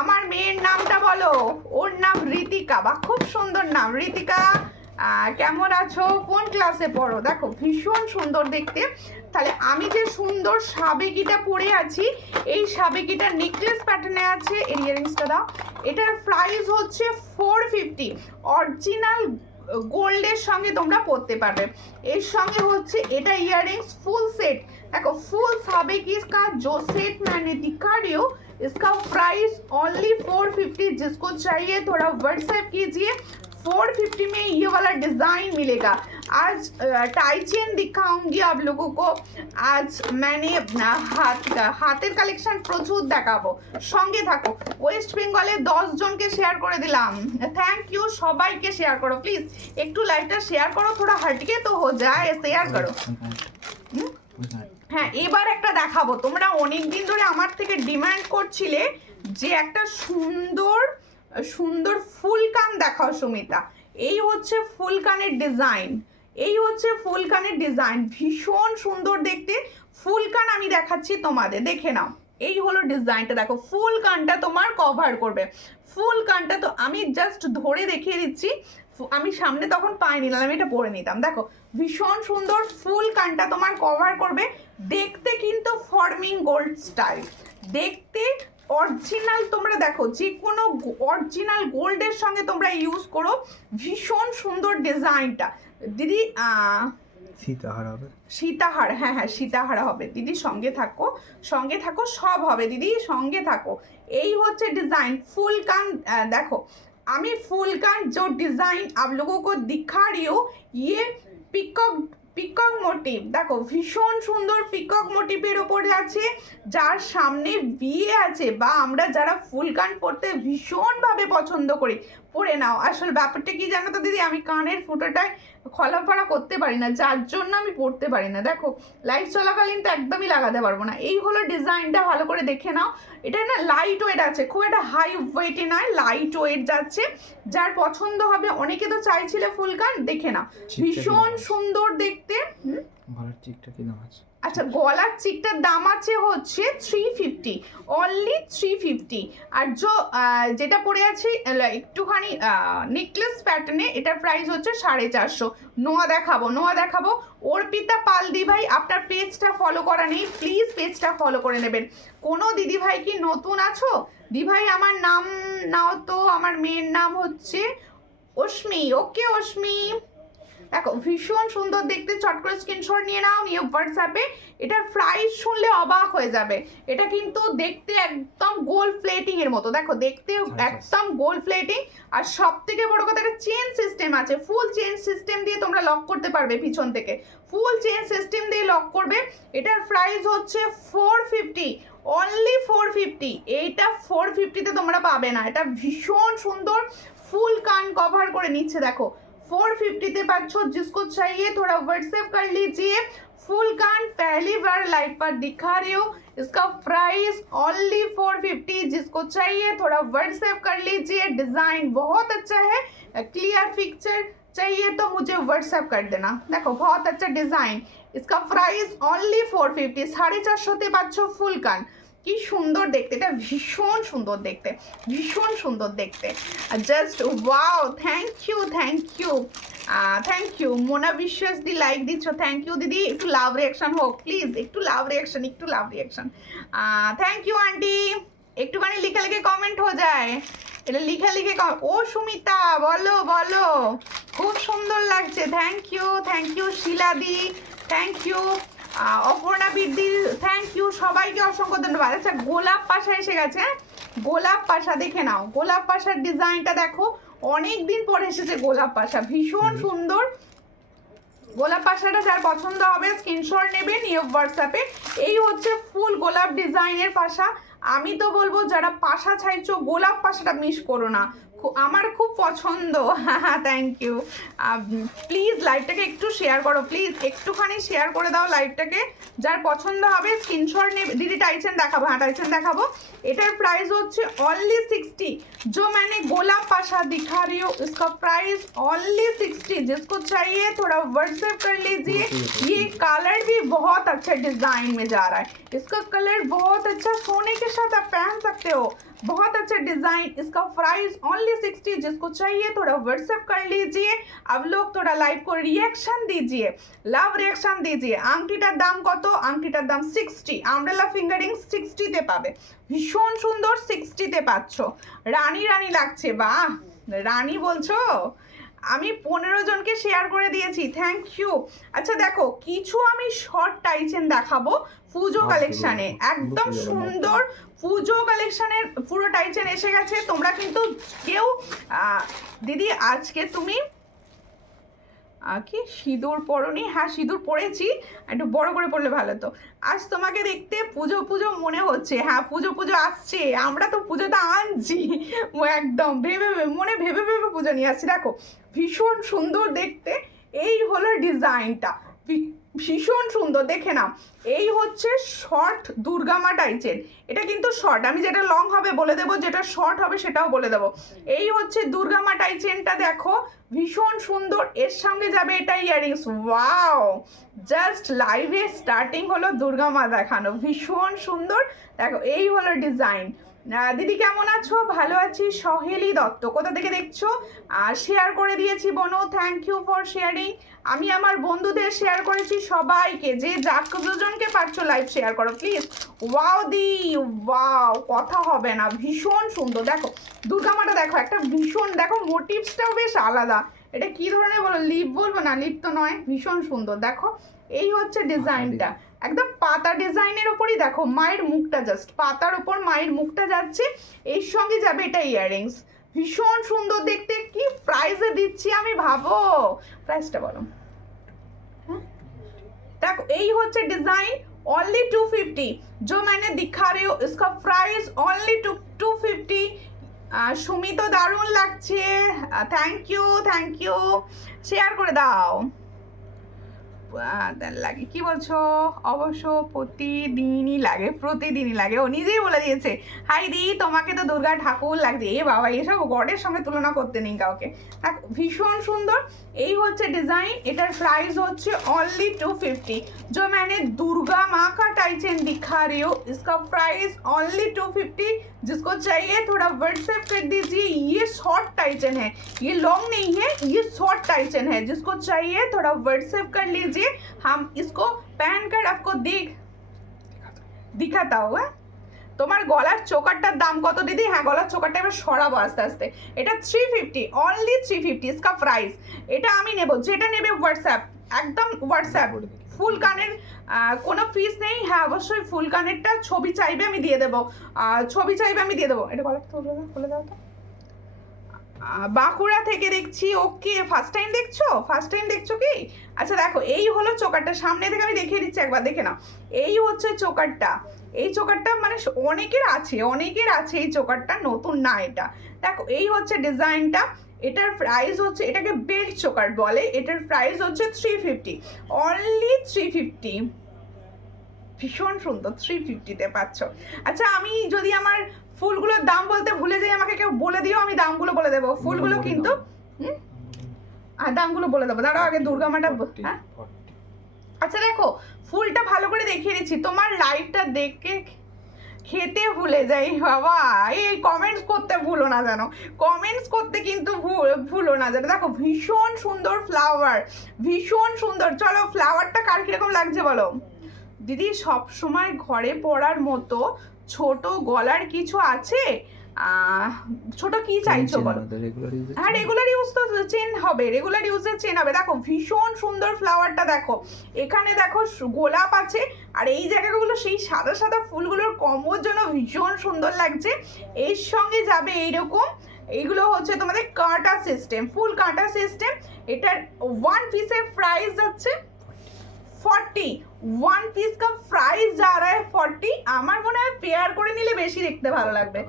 আমার মেয়ের নামটা বলো, ওর নাম ঋতিকা, বা খুব সুন্দর নাম ঋতিকা। কেমন আছো, কোন ক্লাসে পড়ো? দেখো ভীষণ সুন্দর দেখতে। তাহলে আমি যে সুন্দর সাবেকিটা পরে আছি, এই সাবেকিটা নেকলেস প্যাটার্নে আছে, এর ইয়ারিংসটা দাও। এটার প্রাইস হচ্ছে 450, অরিজিনাল গোল্ডের সঙ্গে তোমরা পরতে পারবে। এর সঙ্গে হচ্ছে এটা ইয়ারিংস ফুল সেট, देखो फुल साबिकी का जो सेट मैंने दिखा रही हूँ, इसका प्राइस ओनली 450। जिसको चाहिए थोड़ा व्हाट्सएप कीजिए। 450 में ये वाला डिज़ाइन मिलेगा। आज टाई चेन दिखाऊंगी आप लोगों को। आज मैंने হাতের কালেকশন প্রচুর দেখাবো, সঙ্গে থাকো। ওয়েস্ট বেঙ্গলে 10 জনকে শেয়ার করে দিলাম, থ্যাংক ইউ। সবাইকে শেয়ার করো প্লিজ, একটু লাইভটা শেয়ার করো, थोड़ा हटके तो हो जाए, শেয়ার করো। হ্যাঁ, এবার একটা দেখাবো, তোমরা অনেক দিন ধরে আমার থেকে ডিমান্ড করছিলে যে একটা সুন্দর সুন্দর ফুল কান দেখাও সুমিতা। এই হচ্ছে ফুল কানের ডিজাইন, এই হচ্ছে ফুল কানের ডিজাইন, ভীষণ সুন্দর দেখতে। ফুল কান আমি দেখাচ্ছি তোমাদের, দেখে নাও। এই হলো ডিজাইনটা, দেখো ফুল কানটা তোমার কভার করবে। ফুল কানটা তো আমি জাস্ট ধরে দেখিয়ে দিচ্ছি, আমি সামনে তখন পাইনি, না আমি এটা পরে নিতাম। দেখো ভীষণ সুন্দর, ফুল কানটা তোমার কভার করবে। দেখতে কিন্তু ফর্মিং গোল্ড স্টাইল, দেখতে অরিজিনাল। তোমরা দেখো যে কোনো অরিজিনাল গোল্ডের সঙ্গে তোমরা ইউজ করো, ভীষণ সুন্দর ডিজাইনটা। দিদি সীতাহার হবে, সীতাহার, হ্যাঁ হ্যাঁ সীতাহার হবে দিদি, সঙ্গে থাকো, সঙ্গে থাকো, সব হবে দিদি, সঙ্গে থাকো। এই হচ্ছে ডিজাইন ফুল কান। দেখো আমি ফুल का जो डिज़ाइन आप लोगों को दिखा रही हूँ, ये পিকক মোটিভ। দেখো ভীষণ সুন্দর পিকক মোটিভের ওপরে আছে, যার সামনে বিয়ে আছে, বা আমরা যারা ফুল কান পরতে ভীষণভাবে পছন্দ করি, পরে নাও। আসল ব্যাপারটা কি জানো তো দিদি, আমি কানের ফুটোটায় খোলাফাড়া করতে পারি না, যার জন্য আমি পরতে পারি না। দেখো লাইভ চলাকালীন তো একদমই লাগাতে পারবো না। এই হলো ডিজাইনটা, ভালো করে দেখে নাও। এটা না লাইট ওয়েট আছে, খুব একটা হাই ওয়েটে নয়, লাইট ওয়েট যাচ্ছে। যার পছন্দ হবে, অনেকে তো চাইছিলে ফুল কান, দেখে নাও ভীষণ সুন্দর দেখতে। আচ্ছা গলার চিকটার দাম আছে হচ্ছে 350, অনলি 350। আর যেটা পরে আছি একটুখানি নেকলেস প্যাটার্নে, এটার প্রাইস হচ্ছে 450। নোয়া দেখাবো অর্পিতা পাল দি ভাই, আপনার পেজটা ফলো করা নেই, প্লিজ পেজটা ফলো করে নেবেন। কোনো দিদি ভাই কি নতুন আছো? দি ভাই আমার নাম নাও তো, আমার মেয়ের নাম হচ্ছে অশ্মি। ওকে অশ্মি, দেখো ভীষণ সুন্দর দেখতে, চট করে স্ক্রিনশট নিয়ে নাও, নিয়ে হোয়াটসঅ্যাপে। এটার প্রাইস শুনলে অবাক হয়ে যাবে। এটা কিন্তু দেখতে একদম গোল্ড প্লেটিং এর মতো, দেখো দেখতে একদম গোল্ড প্লেটিং। আর সব থেকে বড় কথা, এটা চেন সিস্টেম আছে, ফুল চেন সিস্টেম দিয়ে তোমরা লক করতে পারবে পিছন থেকে, ফুল চেন সিস্টেম দিয়ে লক করবে। এটার প্রাইস হচ্ছে 450, অনলি 450। এইটা 450-তে তোমরা পাবে না। এটা ভীষণ সুন্দর, ফুল কান কভার করে নিচ্ছে, দেখো 450-ते पाँच, जिसको चाहिए थोड़ा व्हाट्सएप कर लीजिए। फुल कान पहली बार लाइव पर दिखा रही हूँ, इसका प्राइस ओनली 450। जिसको चाहिए थोड़ा व्हाट्सएप कर लीजिए। डिजाइन बहुत अच्छा है, क्लियर पिक्चर चाहिए तो मुझे व्हाट्सएप कर देना। देखो बहुत अच्छा डिजाइन, इसका प्राइस ओनली 450। 450-তে পাচ্ছ ফুল কান। কি সুন্দর দেখতে, এটা ভীষণ সুন্দর দেখতে, ভীষণ সুন্দর দেখতে, just wow. Thank you Mona Biswas দি লাইক দিচ্ছ, থ্যাংক ইউ দিদি। একটু লাভ রিয়াকশন হোক প্লিজ, একটু love reaction. Thank you aunty, একটুখানি লিখে কমেন্ট হয়ে যায়, এটা লিখে ও সুমিতা বলো খুব সুন্দর লাগছে। থ্যাংক ইউ শিলাদি, থ্যাংক ইউ অপর্ণা বৃদ্ধি, থ্যাংক ইউ সবাইকে অসংখ্য ধন্যবাদ। আচ্ছা গোলাপ পাশা এসে গেছে, গোলাপ পাশা দেখে নাও, গোলাপ পাশার ডিজাইনটা দেখো, অনেক দিন পরে এসেছে গোলাপ পাশা, ভীষণ সুন্দর। গোলাপ পাশাটা যার পছন্দ হবে স্ক্রিনশট নেবে, নিয়ে হোয়াটসঅ্যাপে। এই হচ্ছে ফুল গোলাপ ডিজাইনের পাশা। আমি তো বলবো যারা পাশা চাইছো গোলাপ পাশাটা মিস করো না, আমার খুব পছন্দ। হ্যাঁ থ্যাংক ইউ। প্লিজ লাইভটাকে একটু শেয়ার করো, প্লিজ একটুখানি শেয়ার করে দাও লাইভটাকে। যার পছন্দ হবে স্ক্রিনশট নেবে। দিদি টাইচেন দেখাবো, হ্যাঁ টাইচেন দেখাবো। এটার প্রাইস হচ্ছে অনলি 60। जो मैंने गोलाप पाशा दिखा रही हूँ इसका प्राइस ओनली 60। जिसको चाहिए थोड़ा व्हाट्सएप कर लीजिए। ये कलर भी बहुत अच्छा डिजाइन में जा रहा है, इसका कलर बहुत अच्छा, सोने के साथ आप पहन सकते हो, बहुत अच्छा डिजाइन। इसका प्राइस ओनली 60। जिसको चाहिए थोड़ा व्हाट्सएप कर लीजिए। अब लोग थोड़ा लाइव को रिएक्शन दीजिए, लव रिएक्शन दीजिए। आंगटीटार दाम कत? आंगटीटार दाम 60। আমব্রেলা ফিঙ্গারিং 60-তে পাবে, ভীষণ সুন্দর 60-তে পাচ্ছ। রানী লাগছে, বাহ রানী বলছো। আমি 15 জনকে শেয়ার করে দিয়েছি, থ্যাংক ইউ। আচ্ছা দেখো কিছু আমি শর্ট টাইচেন দেখাবো পুজো কালেকশানে, একদম সুন্দর পুজো কালেকশানের পুরো টাইচেন এসে গেছে। তোমরা কিন্তু কেউ দিদি আজকে তুমি কি সিঁদুর পরনি? হ্যাঁ সিঁদুর পরেছি, একটু বড় করে পড়লে ভালো তো। আজ তোমাকে দেখতে পুজো মনে হচ্ছে। হ্যাঁ পুজো আসছে, আমরা তো পুজোটা আনছি একদম মনে ভেবে পুজো নিয়ে আসছি। দেখো ভীষণ সুন্দর দেখতে, এই হলো ডিজাইনটা, ভীষণ সুন্দর দেখে নাও। এই হচ্ছে শর্ট দুর্গামা টাইচেন, এটা কিন্তু শর্ট, আমি যেটা লং হবে বলে দেবো, যেটা শর্ট হবে সেটাও বলে দেবো। এই হচ্ছে দুর্গামা টাইচেনটা, দেখো ভীষণ সুন্দর। এর সঙ্গে যাবে এটা ইয়ারিংস, ওয়াও জাস্ট লাইভে স্টার্টিং হলো দুর্গামা দেখানো, ভীষণ সুন্দর। দেখো এই হলো ডিজাইন। দিদি কেমন আছো? ভালো আছি। সহেলি দত্ত, কোথা থেকে দেখছো? শেয়ার করে দিয়েছি বোনো, থ্যাংক ইউ ফর শেয়ারিং। আমি আমার বন্ধুদের শেয়ার করেছি সবাইকে, যে দুজনকে পারছো লাইভ শেয়ার করো প্লিজ। ওয়াও দি ওয়াও, কথা হবে না, ভীষণ সুন্দর। দেখো দুর্গামাটা দেখো, একটা ভীষণ, দেখো মোটিভসটাও বেশ আলাদা। এটা কি ধরনের বলো, লিপ বলবো না, লিপ তো নয়, ভীষণ সুন্দর। দেখো এই হচ্ছে ডিজাইনটা, একদম পাতা ডিজাইনের ওপরই দেখো মায়ের মুখটা, জাস্ট পাতার ওপর মায়ের মুখটা যাচ্ছে, এর সঙ্গে যাবে এটা ইয়াররিংস, ভীষণ সুন্দর দেখতে। কি প্রাইসে দিচ্ছি আমি, ভাবো প্রাইসটা বলো। হ্যাঁ দেখো এই হচ্ছে ডিজাইন, ओनली 250। जो मैंने दिखा रही हूँ इसका प्राइस ओनली 250। সুমি তো দারুণ লাগছে, থ্যাংক ইউ শেয়ার করে দাও। লাগে কি বলছো? অবশ্য প্রতিদিনই লাগে, ও নিজেই বলে দিয়েছে। হাই দি, তোমাকে তো দুর্গা ঠাকুর লাগছে। এ বাবা, এসব গডের সঙ্গে তুলনা করতে নেই কাউকে। ভীষণ সুন্দর। এই হচ্ছে ডিজাইন, এটার প্রাইস হচ্ছে অনলি 250। जो मैंने दुर्गा माँ का टाइचन दिखा रही हूँ, इसका प्राइस ओनली 250। जिसको चाहिए थोड़ा व्हाट्सएप कर दीजिए। ये शॉर्ट टाइचन है, ये लॉन्ग नहीं है, ये शॉर्ट टाइचन है। जिसको चाहिए थोड़ा व्हाट्सएप कर लीजिए, हम इसको पहन कर आपको दिखाता हुआ। তোমার গলার চোকারটার দাম কত দিদি? হ্যাঁ, গলার চোকারটা এবার সরাবো আস্তে আস্তে। এটা 350, অনলি 350 इसका प्राइस। এটা আমি নেব, যেটা নেবে হোয়াটসঅ্যাপ, একদম হোয়াটসঅ্যাপ। ফুল কানের কোনো ফিস নেই। হ্যাঁ অবশ্যই ফুল কানেরটা ছবি চাইবে আমি দিয়ে দেবো, এটা গলা খুলে দাও তো। বাঁকুড়া থেকে দেখছি। ওকে, ফার্স্ট টাইম দেখছো কি? আচ্ছা দেখো, এই হলো চোকারটা, সামনে থেকে আমি দেখিয়ে দিচ্ছি, একবার দেখে নাও। এই হচ্ছে চোকারটা, এই চোকারটা মানে অনেকের আছে এই চোকারটা, নতুন না এটা। দেখো এই হচ্ছে ডিজাইনটা। এটার প্রাইস হচ্ছে, এটাকে বেল্ট চোকার বলে, এটার প্রাইস হচ্ছে 350, অনলি 350। ভীষণ সুন্দর, 350-তে পাচ্ছ। আচ্ছা, আমি যদি আমার ফুলগুলোর দাম বলতে ভুলে যাই, আমাকে কেউ বলে দিও, আমি দামগুলো বলে দেবো। ফুলগুলো কিন্তু দামগুলো বলে দেবো। দাঁড়াও, আগে দুর্গা মাটা। হ্যাঁ আচ্ছা দেখো, ফুলটা ভালো করে দেখিয়ে দিচ্ছি। তোমার লাইভটা দেখে খেতে ভুলে যাই বাবা, এই কমেন্টস করতে ভুলো না জানো, কমেন্টস করতে কিন্তু ভুলো না জানো। দেখো ভীষণ সুন্দর ফ্লাওয়ার, ভীষণ সুন্দর। চলো, ফ্লাওয়ারটা কার কিরকম লাগছে বলো দিদি? সব সময় ঘরে পড়ার মতো ছোট গলার কিছু আছে? ছোট কি চাইছো বলো? হ্যাঁ, রেগুলার ইউজ তো চেন হবে, রেগুলার ইউজের চেন হবে। দেখো ভীষণ সুন্দর ফ্লাওয়ারটা, দেখো এখানে দেখো গোলাপ আছে, আর এই জায়গাগুলো সেই সাদা সাদা ফুলগুলোর কম্বোর জন্য ভীষণ সুন্দর লাগছে। এর সঙ্গে যাবে এইরকম, এইগুলো হচ্ছে তোমাদের কাঁটা সিস্টেম, ফুল কাঁটা সিস্টেম। এটার ওয়ান পিসের প্রাইস যাচ্ছে 40, वन पीस का प्राइस जा रहा है 40। আমার মনে হয় পেয়ার করে নিলে বেশি দেখতে ভালো লাগবে।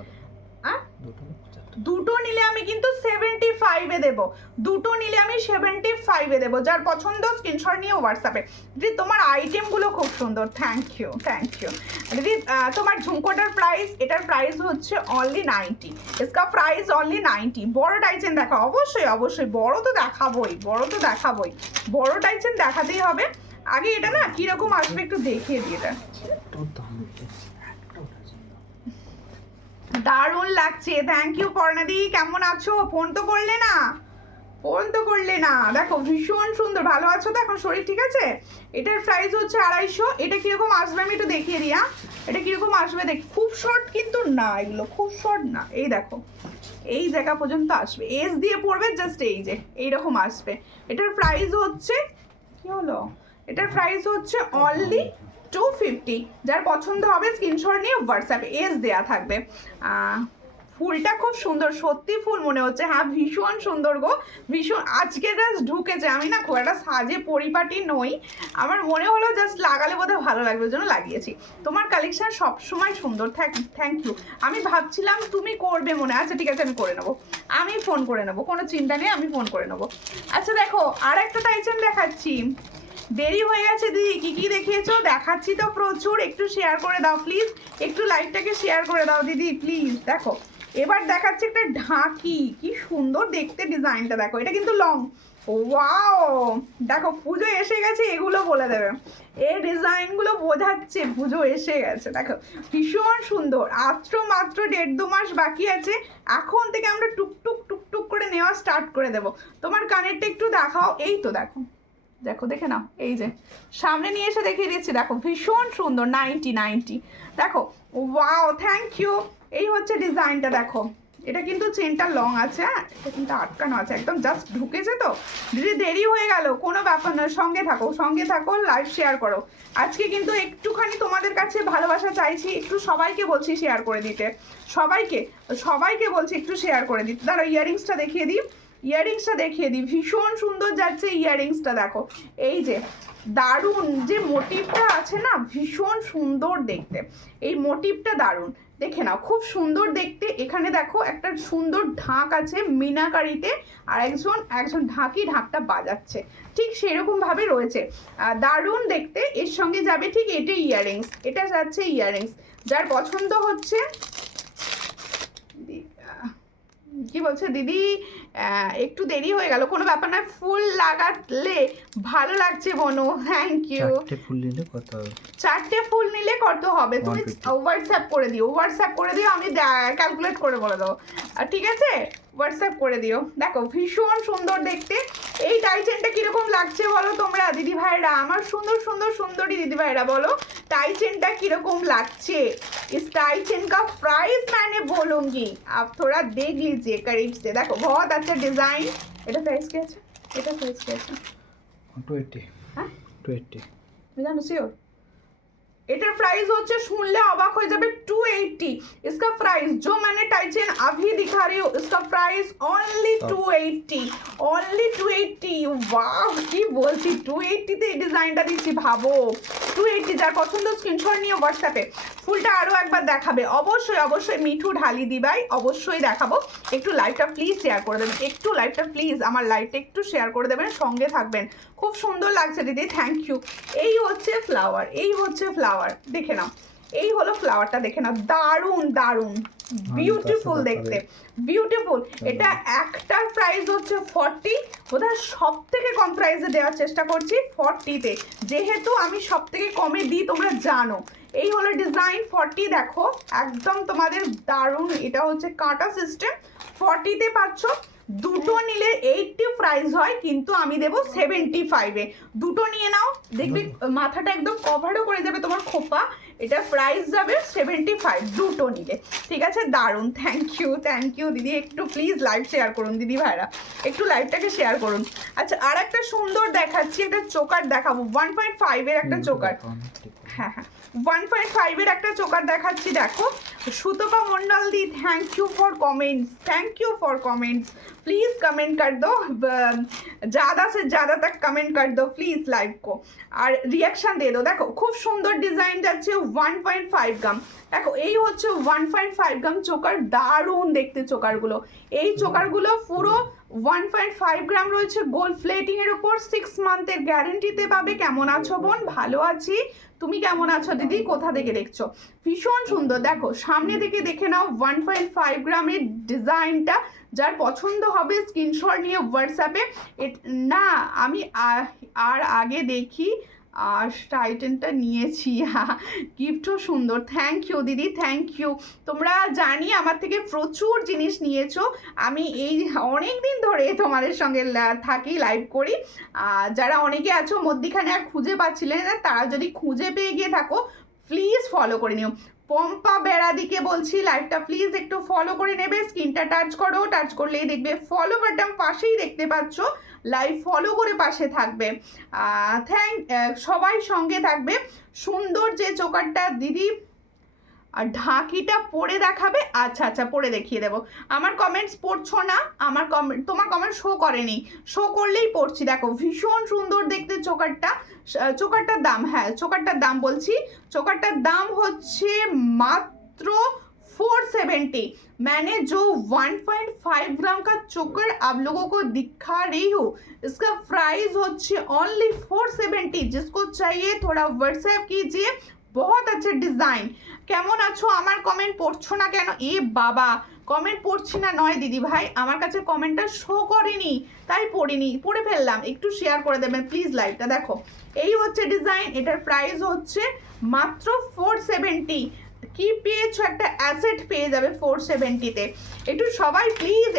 দুটো নিলে আমি কিন্তু 75-এ দেবো, দুটো নিলে আমি 75-এ দেবো। যার পছন্দ স্ক্রিনশট নিয়ে হোয়াটসঅ্যাপে। দিদি তোমার আইটেমগুলো খুব সুন্দর, থ্যাংক ইউ। দিদি তোমার ঝুমকোটার প্রাইস, এটার প্রাইস হচ্ছে অনলি 90, इसका প্রাইস অনলি 90। বড় টাইচেন দেখা, অবশ্যই বড় তো দেখাবোই, বড় টাইচেন দেখাতেই হবে। আগে এটা না কিরকম আসবে একটু দেখিয়ে দিয়ে। এটা দারুণ লাগছে, থ্যাংক ইউ পর্ণাদি। কেমন আছো? ফোন তো করলে না। দেখো ভীষণ সুন্দর, ভালো আছো তো? এখন শরীর ঠিক আছে? এটার প্রাইস হচ্ছে 250। এটা কিরকম আসবে আমি একটু দেখিয়ে দিই। এটা কিরকম আসবে দেখি। খুব শর্ট কিন্তু না, এগুলো খুব শর্ট না। এই দেখো এই জায়গা পর্যন্ত আসবে, এস দিয়ে পড়বে জাস্ট, এই যে এইরকম আসবে। এটার প্রাইস হচ্ছে কি হলো, এটার প্রাইস হচ্ছে অনলি 250। যার পছন্দ হবে স্ক্রিনশট নিয়ে হোয়াটসঅ্যাপে এস দেয়া থাকবে। ফুলটা খুব সুন্দর, সত্যি ফুল মনে হচ্ছে। হ্যাঁ ভীষণ সুন্দর গো, ভীষণ। আজকে জাস্ট ঢুকেছে, আমি না খুব একটা সাজে পরিপাটি নই, আমার মনে হলো জাস্ট লাগালে বোধহয় ভালো লাগবে, ওই জন্য লাগিয়েছি। তোমার কালেকশন সবসময় সুন্দর, থ্যাংক ইউ। আমি ভাবছিলাম তুমি করবে মনে। আচ্ছা ঠিক আছে, আমি করে নেবো, আমি ফোন করে নেবো, কোনো চিন্তা নেই, আমি ফোন করে নেবো। আচ্ছা দেখো, আর একটা টাইচেন দেখাচ্ছি। দেরি হয়ে গেছে দিদি, কি দেখিয়েছো? দেখাচ্ছি তো প্রচুর, একটু শেয়ার করে দাও প্লিজ, একটু লাইভটাকে শেয়ার করে দাও দিদি প্লিজ। দেখো এবার দেখাচ্ছি একটা ঢাকি, কি সুন্দর দেখতে ডিজাইনটা। দেখো এটা কিন্তু লং, ওয়াও। দেখো পুজো এসে গেছে, এগুলো বলে দেবে, এই ডিজাইনগুলো বোঝাচ্ছে পুজো এসে গেছে। দেখো ভীষণ সুন্দর। মাত্র 1.5-2 মাস বাকি আছে, এখন থেকে আমরা টুকটুক করে নেওয়া স্টার্ট করে দেবো। তোমার কানেরটা একটু দেখাও। এই তো দেখো দেখে নাও, এই যে সামনে নিয়ে এসে দেখিয়ে দিচ্ছি। দেখো ভীষণ সুন্দর, 90। দেখো ওয়াও, থ্যাংক ইউ। এই হচ্ছে ডিজাইনটা। দেখো এটা কিন্তু চেনটা লং আছে, হ্যাঁ এটা কিন্তু আটকানো আছে, একদম জাস্ট ঢুকেছে তো। দিদি দেরি হয়ে গেল, কোনো ব্যাপার নয়, সঙ্গে থাকো, লাইভ শেয়ার করো। আজকে কিন্তু একটুখানি তোমাদের কাছে ভালোবাসা চাইছি, একটু সবাইকে বলছি শেয়ার করে দিতে, সবাইকে বলছি একটু শেয়ার করে দিতে। দাঁড়াও ইয়াররিংসটা দেখিয়ে দিই, ভীষণ সুন্দর যাচ্ছে ইয়াররিংসটা। দেখো এই যে দারুণ যে মোটিভটা আছে না, ভীষণ সুন্দর দেখতে, এই মোটিভটা দারুণ। দেখে নাও, খুব সুন্দর দেখতে। এখানে দেখো একটা সুন্দর ঢাক আছে মিনাকারিতে, আর একজন ঢাকি ঢাকটা বাজাচ্ছে, ঠিক সেরকম ভাবে রয়েছে। দারুণ দেখতে। এর সঙ্গে যাবে ঠিক এটা ইয়াররিংস, এটা যাচ্ছে ইয়াররিংস। যার পছন্দ হচ্ছে, কি বলছে দিদি একটু দেরি হয়ে গেল, কোনো ব্যাপার না, ফুল লাগালে ভালো লাগছে বনু, থ্যাংক ইউ। 4টে ফুল নিলে কত হবে? 4টে ফুল নিলে কত হবে তুমি হোয়াটসঅ্যাপ করে দিও, আমি ক্যালকুলেট করে বলে দেবো, ঠিক আছে? হোয়াটসঅ্যাপ করে দিও। দেখো ভীষণ সুন্দর দেখতে। এই টাইচেনটা কিরকম লাগছে বলো তোমরা দিদি ভাইরা, আমার সুন্দরী দিদি ভাইরা, বলো टाइचन किरकम लागছে। इस टाइचन का प्राइस मैंने बोलूंगी, आप थोड़ा देख लीजिए करीब से। देखो बहुत अच्छा डिजाइन। এটা প্রাইস কি আছে? এটা প্রাইস কি আছে? 280। হ্যাঁ 280 জানো শিওর? एटर प्राइस होच्छे सुनले अबाक हो जाबे 280। इसका प्राइस जो मैंने टाइचेन अभी दिखा रही हूँ, इसका प्राइस ओनली 280, ओनली 280। वाह की बोलছি 280 তে এই ডিজাইনটা দিচ্ছি, ভাবো 280। যার পছন্দ স্ক্রিনশট নিয়ে হোয়াটসঅ্যাপে। ফুলটা আরো একবার দেখাবে অবশ্যই মিঠু ঢালি দিবাই, অবশ্যই দেখাবো। একটু লাইভটা প্লিজ শেয়ার করে দেবেন, একটু লাইভটা প্লিজ আমার লাইভটা একটু শেয়ার করে দেবেন, সঙ্গে থাকবেন। খুব সুন্দর লাগছে দিদি, থ্যাংক ইউ। এই হচ্ছে ফ্লাওয়ার, এই হচ্ছে ফ্লাওয়ার, দেখে নাও, এই হলো ফ্লাওয়ারটা, দেখে নাও, দারুন দারুন বিউটিফুল দেখতে, বিউটিফুল। এটা একটার প্রাইস হচ্ছে 40, বোধহয় সব থেকে কম প্রাইসে দেওয়ার চেষ্টা করছি 40-তে, যেহেতু আমি সব থেকে কমে দিই তোমরা জানো। এই হলো ডিজাইন 40, দেখো একদম তোমাদের দারুন। এটা হচ্ছে কাঁটা সিস্টেম, 40-তে পাচ্ছ। দুটো নিলে 80 প্রাইস হয়, কিন্তু আমি দেবো 75-এ। দুটো নিয়ে নাও, দেখবি মাথাটা একদম কভারও করে যাবে তোমার খোপা। এটা প্রাইস যাবে 75 দুটো নিলে, ঠিক আছে? দারুন, থ্যাংক ইউ দিদি। একটু প্লিজ লাইভ শেয়ার করুন দিদি ভাইরা, একটু লাইভটাকে শেয়ার করুন। আচ্ছা আর একটা সুন্দর দেখাচ্ছি, একটা চোকার দেখাবো 1.5-এর একটা চোকার। হ্যাঁ 1.5-এর একটা চোকার দেখাচ্ছি। দেখো Sutapa Mondal di, thank you for comments, please comment कर दो, ज़्यादा से ज़्यादा तक कमेंट कर दो प्लीज़ लाइव को, और रिएक्शन दे दो। देखो खूब सुंदर डिजाइन যাচ্ছে 1.5 গ্রাম। দেখো এই হচ্ছে 1.5 গ্রাম চোকার, দারুণ দেখতে চোকারগুলো। এই চোকারগুলো পুরো 1.5 গ্রাম রয়েছে, গোল্ড প্লেটিং এর উপর, 6 মান্থের গ্যারান্টিতে পাবে। কেমন আছো বোন? ভালো আছি, তুমি কেমন আছো দিদি? কোথা থেকে দেখছো? ভীষণ সুন্দর। দেখো সামনে থেকে দেখে নাও 1.5 গ্রামের ডিজাইনটা। যার পছন্দ হবে স্ক্রিনশট নিয়ে হোয়াটসঅ্যাপে। না আমি আর আগে দেখি আর টাইটেনটা নিয়েছি, গিফটও সুন্দর। থ্যাংক ইউ দিদি, থ্যাংক ইউ। তোমরা জানি আমার থেকে প্রচুর জিনিস নিয়েছো, আমি এই অনেক দিন ধরে তোমাদের সঙ্গে থাকি, লাইভ করি। যারা অনেকে আছো মধ্যিখানে আর খুঁজে পাচ্ছিলে না, তারা যদি খুঁজে পেয়ে গিয়ে থাকো প্লিজ ফলো করে নিও। পম্পা বেড়াদিকে বলছি লাইভটা প্লিজ একটু ফলো করে নেবে। স্ক্রিনটা টাচ করো, টাচ করলেই দেখবে ফলো বাটন পাশেই দেখতে পাচ্ছ, লাইভ ফলো করে পাশে থাকবে। সবাই সঙ্গে থাকবে। সুন্দর যে চোকারটা দিদি, আর ঢাকিটা পরে দেখাবে। আচ্ছা পরে দেখিয়ে দেবো। আমার কমেন্টস পড়ছো না, আমার কমেন্ট, তোমার কমেন্ট শো করেনি, শো করলেই পড়ছি। দেখো ভীষণ সুন্দর দেখতে চোকারটা। চোকারটার দাম, হ্যাঁ চোকারটার দাম বলছি, চোকারটার দাম হচ্ছে মাত্র 470। मैंने जो 1.5 ग्राम का चोकर आप लोगों को दिखा रही हूँ, इसका प्राइस होच्छे ओनली 470। जिसको चाहिए थोड़ा व्हाट्सएप कीजिए। बहुत अच्छे डिजाइन। কেমন আছো? আমার কমেন্ট পড়ছো না কেন? এ বাবা, কমেন্ট পড়ছি না নয় দিদি ভাই, আমার কাছে কমেন্টটা শো করেনি তাই পড়িনি, পড়ে ফেললাম। একটু শেয়ার করে দেবেন প্লিজ লাইভটা। দেখো এই হচ্ছে ডিজাইন, এটার প্রাইস হচ্ছে মাত্র 470। কি পেয়েছো? একটা অ্যাসেট পেয়ে যাবে 470-তে। একটু সবাই প্লিজ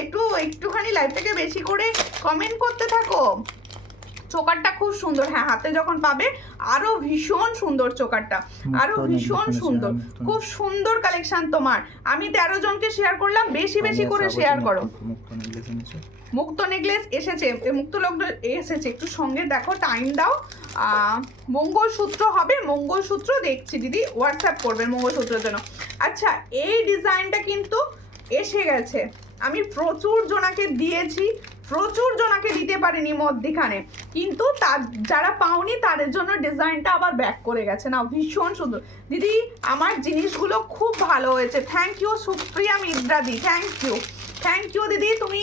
একটুখানি লাইভটাকে বেশি করে কমেন্ট করতে থাকো। চোকারটা খুব সুন্দর, হ্যাঁ হাতে যখন পাবে আরো ভীষণ সুন্দর চোকারটা, আরো ভীষণ সুন্দর, খুব সুন্দর কালেকশন তোমার। আমি 13 জনকে শেয়ার করলাম, বেশি বেশি করে শেয়ার করো। মুক্ত নেকলেস এসেছে, মুক্ত লোক এসেছে, একটু সঙ্গে দেখো, টাইম দাও। মঙ্গলসূত্র হবে, মঙ্গলসূত্র দেখছি দিদি, হোয়াটসঅ্যাপ করবেন মঙ্গলসূত্রের জন্য। আচ্ছা এই ডিজাইনটা কিন্তু এসে গেছে, আমি প্রচুর জনাকে দিয়েছি, প্রচুর জনাকে দিতে পারিনি মধ্যিখানে, কিন্তু তার যারা পাওনি তাদের জন্য ডিজাইনটা আবার ব্যাক করে গেছে। না ভীষণ সুন্দর দিদি, আমার জিনিসগুলো খুব ভালো হয়েছে। থ্যাংক ইউ সুপ্রিয়া মিদ্রাদি, থ্যাংক ইউ দিদি। তুমি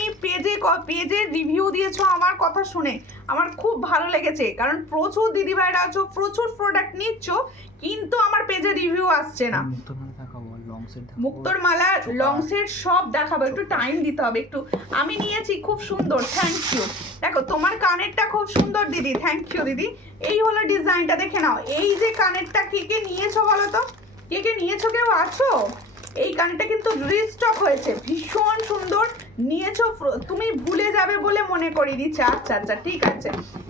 পেজে রিভিউ দিয়েছো আমার কথা শুনে, আমার খুব ভালো লেগেছে, কারণ প্রচুর দিদিভাইরা আছো, প্রচুর প্রোডাক্ট নিচ্ছ, কিন্তু আমার পেজে রিভিউ আসছে না। মুক্তোর মালা লং সেট সব দেখাবো, একটু টাইম দিতে হবে একটু। আমি নিয়েছি, খুব সুন্দর, থ্যাংক ইউ। দেখো তোমার কানেরটা খুব সুন্দর দিদি, থ্যাংক ইউ দিদি। এই হলো ডিজাইনটা, দেখে নাও। এই যে কানেরটা কে নিয়েছো বলো তো, কে নিয়েছো, কেউ আছো? এই কানেরটা কিন্তু রিস্টক হয়েছে, ভীষণ সুন্দর নিয়েছো, তুমি ভুলে যাবে বলে মনে করিয়ে দিচ্ছে। আচ্ছা আচ্ছা ঠিক আছে,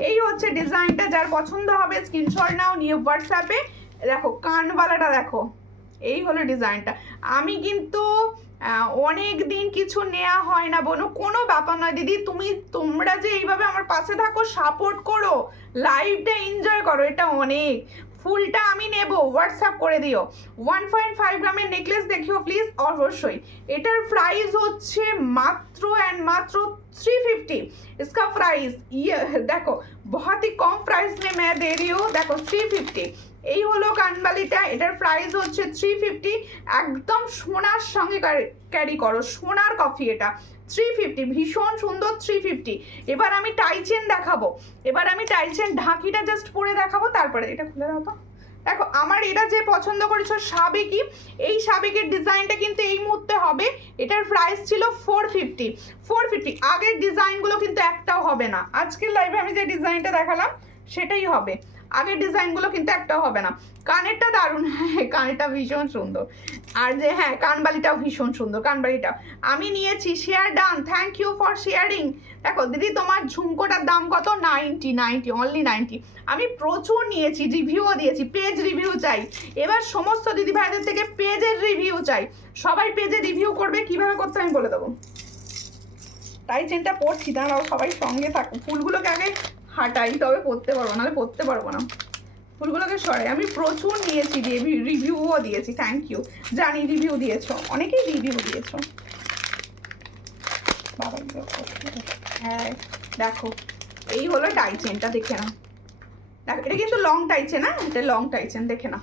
এই হচ্ছে ডিজাইনটা। যার পছন্দ হবে স্ক্রিনশট নাও, নিয়ে হোয়াটসঅ্যাপে দেখো কানবালাটা দেখো, এই হলো ডিজাইনটা। আমি কিন্তু অনেক দিন কিছু নেওয়া হয় না বোনো, কোনো ব্যাপার নয় দিদি। তোমরা যে এইভাবে আমার পাশে থাকো, সাপোর্ট করো, লাইভটা এনজয় করো, এটা অনেক। ফুলটা আমি নেব, হোয়াটসঅ্যাপ করে দিও। 1.5 গ্রামের নেকলেস দেখিও প্লিজ, অবশ্যই। এটার প্রাইস হচ্ছে মাত্র অ্যান্ড মাত্র 350। इसका प्राइस ये देखो, बहुत ही कम प्राइस में मैं दे रही हूँ, देखो 350। এই হলো কানবালিটা, এটার প্রাইস হচ্ছে 350। একদম সোনার সঙ্গে ক্যারি করো, সোনার কফি, এটা 350, ভীষণ সুন্দর 350। এবার আমি টাইচেন দেখাবো, ঢাকিটা জাস্ট পরে দেখাবো, তারপরে এটা খুলে দাও তো। দেখো আমার এটা যে পছন্দ করেছো সাবেকি, এই সাবেকের ডিজাইনটা কিন্তু এই মুহূর্তে হবে। এটার প্রাইস ছিল 450। আগের ডিজাইনগুলো কিন্তু একটাও হবে না, আজকের লাইভে আমি যে ডিজাইনটা দেখালাম সেটাই হবে, আগের ডিজাইনগুলো কিন্তু একটাও হবে না। কানেরটা দারুণ, হ্যাঁ কানেরটা ভীষণ সুন্দর, আর যে হ্যাঁ কানবালিটাও ভীষণ সুন্দর। কানবালিটা আমি নিয়েছি, share done, thank you for sharing. দেখো দিদি তোমার ঝুমকোটার দাম কত? 90, অনলি 90। আমি প্রচুর নিয়েছি, রিভিউও দিয়েছি, পেজ রিভিউ চাই এবার সমস্ত দিদি ভাইদের থেকে, পেজের রিভিউ চাই। সবাই পেজে রিভিউ করবে, কিভাবে করতে আমি বলে দেবো। তাই চেনটা পড়ছি, দাঁড়াও সবাই সঙ্গে থাকো। ফুলগুলোকে আগে হাঁটাই, তবে পড়তে পারবো, নাহলে পড়তে পারবো না। ফুলগুলোকে সরাই। আমি প্রচুর নিয়েছি, রিভিউও দিয়েছি, থ্যাংক ইউ। জানি রিভিউ দিয়েছো, অনেকেই রিভিউ দিয়েছো। হ্যাঁ দেখো এই হলো টাইচেনটা, দেখে না, দেখো এটা কিন্তু লং টাইচেন, না এটা লং টাইচেন, দেখে না।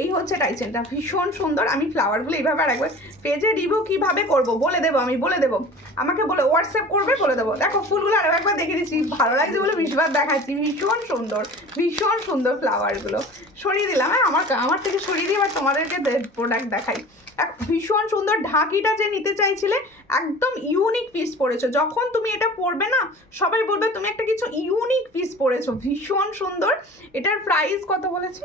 এই হচ্ছে টাইচেনটা, ভীষণ সুন্দর। আমি ফ্লাওয়ারগুলো এইভাবে আর একবার পেজে রিভিউ কিভাবে করব বলে দেবো, আমি বলে দেবো, আমাকে বলে হোয়াটসঅ্যাপ করবে, বলে দেবো। দেখো ফুলগুলো আরও একবার দেখে দিচ্ছি, ভালো লাগছে বলে বেশিরভাগ দেখাচ্ছি। ভীষণ সুন্দর ফ্লাওয়ারগুলো। সরিয়ে দিলাম, হ্যাঁ আমার থেকে সরিয়ে দিয়ে এবার তোমাদেরকে প্রোডাক্ট দেখাই। ভীষণ সুন্দর। ঢাকিটা যে নিতে চাইছিলে, একদম ইউনিক পিস পরেছো। যখন তুমি এটা পরবে না, সবাই বলবে তুমি একটা কিছু ইউনিক পিস পরেছো, ভীষণ সুন্দর। এটার প্রাইস কত বলেছে?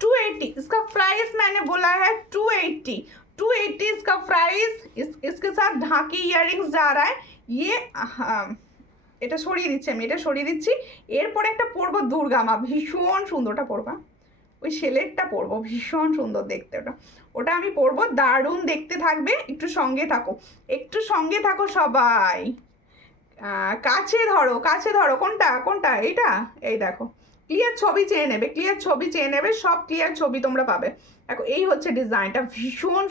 280। इसका प्राइस मैंने बोला है 280 इसका प्राइस। इसके साथ ढाकी इयररिंग्स जा रहा है ये। এটা সরিয়ে দিচ্ছি আমি, এটা সরিয়ে দিচ্ছি। এরপরে একটা পরবো দুর্গামা, ভীষণ সুন্দরটা পরবা, ওই সেলেটটা পরবো, ভীষণ সুন্দর দেখতে। ওটা আমি পরবো, দারুণ দেখতে থাকবে। একটু সঙ্গে থাকো সবাই। কাছে ধরো কোনটা এইটা, এই দেখো ক্লিয়ার ছবি চেয়ে নেবে, সব ক্লিয়ার ছবি তোমরা পাবে। দেখো এই হচ্ছে ডিজাইনটা, ভীষণ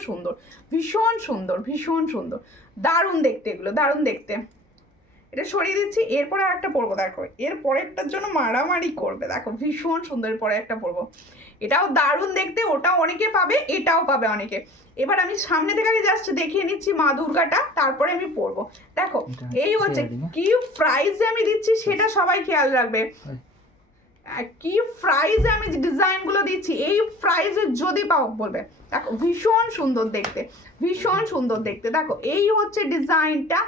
সুন্দর, দারুণ দেখতে, এগুলো দারুণ দেখতে। এটা সরিয়ে দিচ্ছি। এরপরে একটা পরবো, দেখো এর পরেরটার জন্য মারামারি করবে, দেখো ভীষণ সুন্দর। পরে একটা পরবো, এটাও দারুণ দেখতে, ওটাও অনেকে পাবে, এটাও পাবে অনেকে। এবার আমি সামনে থেকে জাস্ট দেখিয়ে নিচ্ছি মা দুর্গাটা, তারপরে আমি পরবো। দেখো এই হচ্ছে কি প্রাইসে আমি দিচ্ছি, সেটা সবাই খেয়াল রাখবে। কি প্রাইসে আমি ডিজাইনগুলো দিচ্ছি, এই প্রাইসে যদি পাও বলবে। দেখো ভীষণ সুন্দর দেখতে, দেখো এই হচ্ছে ডিজাইনটা।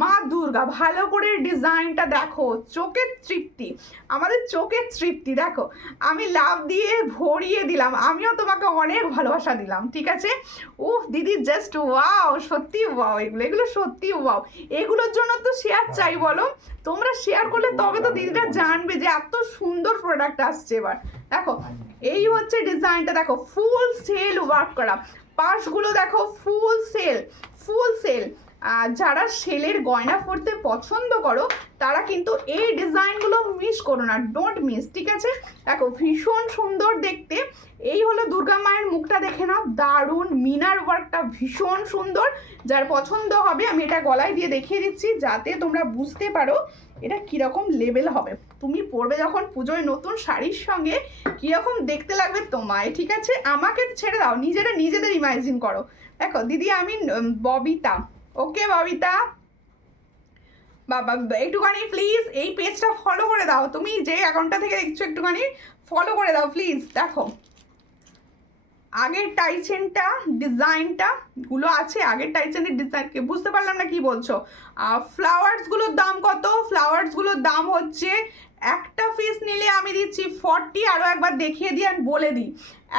মা দুর্গা, ভালো করে ডিজাইনটা দেখো, চোখের তৃপ্তি, আমাদের চোখের তৃপ্তি। দেখো আমি লাভ দিয়ে ভরিয়ে দিলাম, আমিও তোমাকে অনেক ভালোবাসা দিলাম, ঠিক আছে। উফ দিদি জাস্ট ওয়াও, সত্যি ওয়াও, এগুলো সত্যি ওয়াও। এগুলোর জন্য তো শেয়ার চাই বলো, তোমরা শেয়ার করলে তবে তো দিদিরা জানবে যে এত সুন্দর প্রোডাক্ট আসছে। এবার দেখো এই হচ্ছে ডিজাইনটা, দেখো ফুল সেল ওয়ার্ক করা, পাশগুলো দেখো ফুল সেল। যারা সেলের গয়না পরতে পছন্দ করো তারা কিন্তু এই ডিজাইনগুলো মিস করো না, ডোন্ট মিস, ঠিক আছে। দেখো ভীষণ সুন্দর দেখতে। এই হলো দুর্গা মায়ের মুখটা দেখে নাও, দারুণ, মিনার ওয়ার্কটা ভীষণ সুন্দর। যার পছন্দ হবে আমি এটা গলায় দিয়ে দেখিয়ে দিচ্ছি যাতে তোমরা বুঝতে পারো এটা কিরকম লেভেল হবে। তুমি পরবে যখন পুজোয় নতুন শাড়ির সঙ্গে কিরকম দেখতে লাগবে তোমায়, ঠিক আছে? আমাকে ছেড়ে দাও, নিজেদের ইমাজিন করো। দেখো দিদি আমি ববিতা, ওকে ববিতা বাবা একটুখানি প্লিজ এই পেজটা ফলো করে দাও, তুমি যে অ্যাকাউন্টটা থেকে দেখছো একটুখানি ফলো করে দাও প্লিজ। দেখো আগের টাইচেনটা ডিজাইনটা গুলো আছে, আগের টাইচেনের ডিজাইন বুঝতে পারলাম না কি বলছো। ফ্লাওয়ার্সগুলোর দাম কত? ফ্লাওয়ার্সগুলোর দাম হচ্ছে একটা পিস নিলে আমি দিচ্ছি 40, আরও একবার দেখিয়ে দিই আর বলে দিই,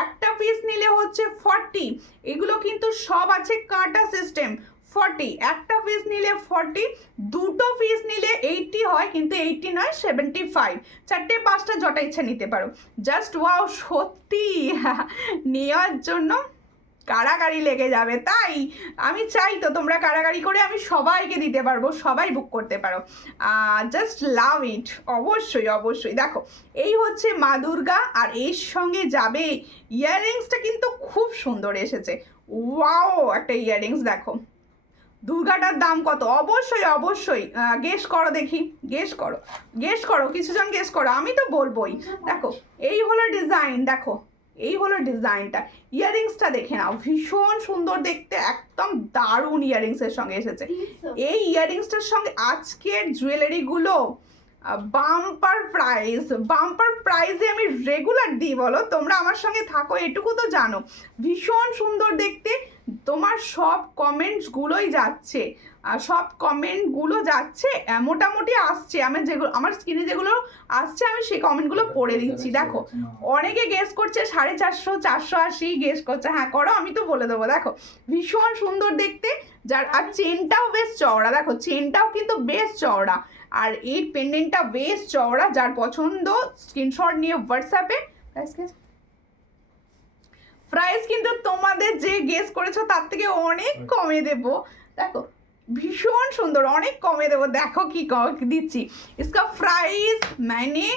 একটা পিস নিলে হচ্ছে 40। এগুলো কিন্তু সব আছে কাঁটা সিস্টেম, 40 একটা পিস নিলে 40, দুটো পিস নিলে 80 হয়, কিন্তু 80 নয় 75, 4টে 5টা যটা ইচ্ছা নিতে পারো। জাস্ট ওয়াও, সত্যি নেওয়ার জন্য কাড়াকাড়ি লেগে যাবে, তাই আমি চাই তো তোমরা কাড়াকাড়ি করে আমি সবাইকে দিতে পারবো, সবাই বুক করতে পারো। জাস্ট লাভ ইট, অবশ্যই অবশ্যই। দেখো এই হচ্ছে মা দুর্গা, আর এর সঙ্গে যাবে ইয়াররিংসটা কিন্তু খুব সুন্দর এসেছে, ওয়াও একটা ইয়াররিংস। দেখো দুর্গাটার দাম কত? অবশ্যই অবশ্যই গেস করো, দেখি গেস করো কিছুজন গেস করো, আমি তো বলবোই। দেখো এই হলো ডিজাইন, দেখো এই হলো ডিজাইনটা, ইয়াররিংসটা দেখে নাও, ভীষণ সুন্দর দেখতে, একদম দারুণ ইয়াররিংসের সঙ্গে এসেছে। এই ইয়াররিংসটার সঙ্গে আজকের জুয়েলারিগুলো বাম্পার প্রাইজে আমি রেগুলার দিই, বলো তোমরা আমার সঙ্গে থাকো এটুকু তো জানো। ভীষণ সুন্দর দেখতে, তোমার সব কমেন্টসগুলোই যাচ্ছে, সব কমেন্টগুলো যাচ্ছে, মোটামুটি আসছে, আমি যেগুলো আমার স্ক্রিনে যেগুলো আসছে আমি সেই কমেন্টগুলো পড়ে দিচ্ছি। দেখো অনেকে গেস করছে 450, 480 গেস করছে, হ্যাঁ করো, আমি তো বলে দেবো। দেখো ভীষণ সুন্দর দেখতে, যার আর চেনটাও বেশ চওড়া, দেখো চেনটাও কিন্তু বেশ চওড়া, আর এই পেন্ডেন্টটা বেশ চওড়া। যার পছন্দ স্ক্রিনশট নিয়ে হোয়াটসঅ্যাপে, প্রাইস কিন্তু তোমাদের যে গেস করেছো তার থেকে অনেক কমে দেবো। দেখো ভীষণ সুন্দর, অনেক কমে দেবো। দেখো কি দিচ্ছি, इसका प्राइस मैंने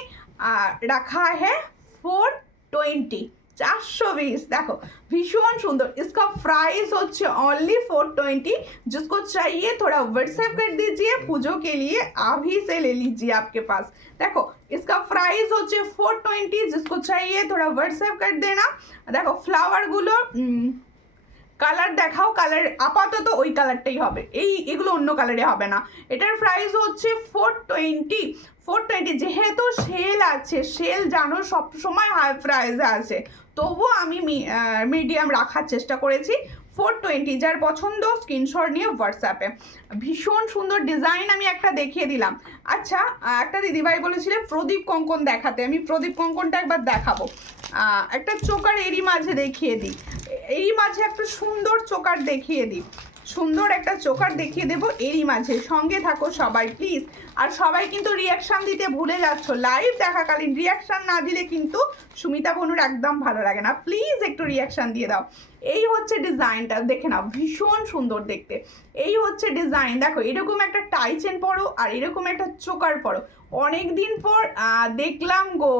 रखा है 420, 420। দেখো ভীষণ সুন্দর, इसका प्राइस হচ্ছে ओनली 420। जिसको चाहिए थोड़ा व्हाट्सएप कर दीजिए, पूजो के लिए अभी से ले लीजिए आपके पास। देखो इसका प्राइस হচ্ছে 420, जिसको चाहिए थोड़ा व्हाट्सएप कर देना। দেখো ফ্লাওয়ারগুলো কালার দেখাও, কালার আপাতত ওই কালারটাই হবে, এগুলো অন্য কালারে হবে না। এটার প্রাইস হচ্ছে 420। যেহেতু সেল আছে, সেল জানো সব সময় হাই প্রাইসে আছে, তবুও আমি মিডিয়াম রাখার চেষ্টা করেছি। 420, যার পছন্দ স্ক্রিনশট নিয়ে হোয়াটসঅ্যাপে। ভীষণ সুন্দর ডিজাইন আমি একটা দেখিয়ে দিলাম। আচ্ছা একটা দিদিভাই বলেছিলে প্রদীপ কঙ্কন দেখাতে, আমি প্রদীপ কঙ্কনটা একবার দেখাবো। একটা চোকার এরই মাঝে দেখিয়ে দিই, এরই মাঝে একটা সুন্দর চোকার দেখিয়ে দিই, সুন্দর একটা চোকার দেখিয়ে দেবো এরই মাঝে। সঙ্গে থাকো সবাই প্লিজ, আর সবাই কিন্তু রিয়াকশান দিতে ভুলে যাচ্ছ, লাইভ দেখাকালীন রিয়াকশান না দিলে কিন্তু সুমিতা বনুর একদম ভালো লাগে না, প্লিজ একটু রিয়াকশান দিয়ে দাও। এই হচ্ছে ডিজাইনটা, দেখে নাও ভীষণ সুন্দর দেখতে। এই হচ্ছে ডিজাইন, দেখো এরকম একটা টাই চেন পরো আর এরকম একটা চোকার পরো, অনেক দিন পর দেখলাম গো,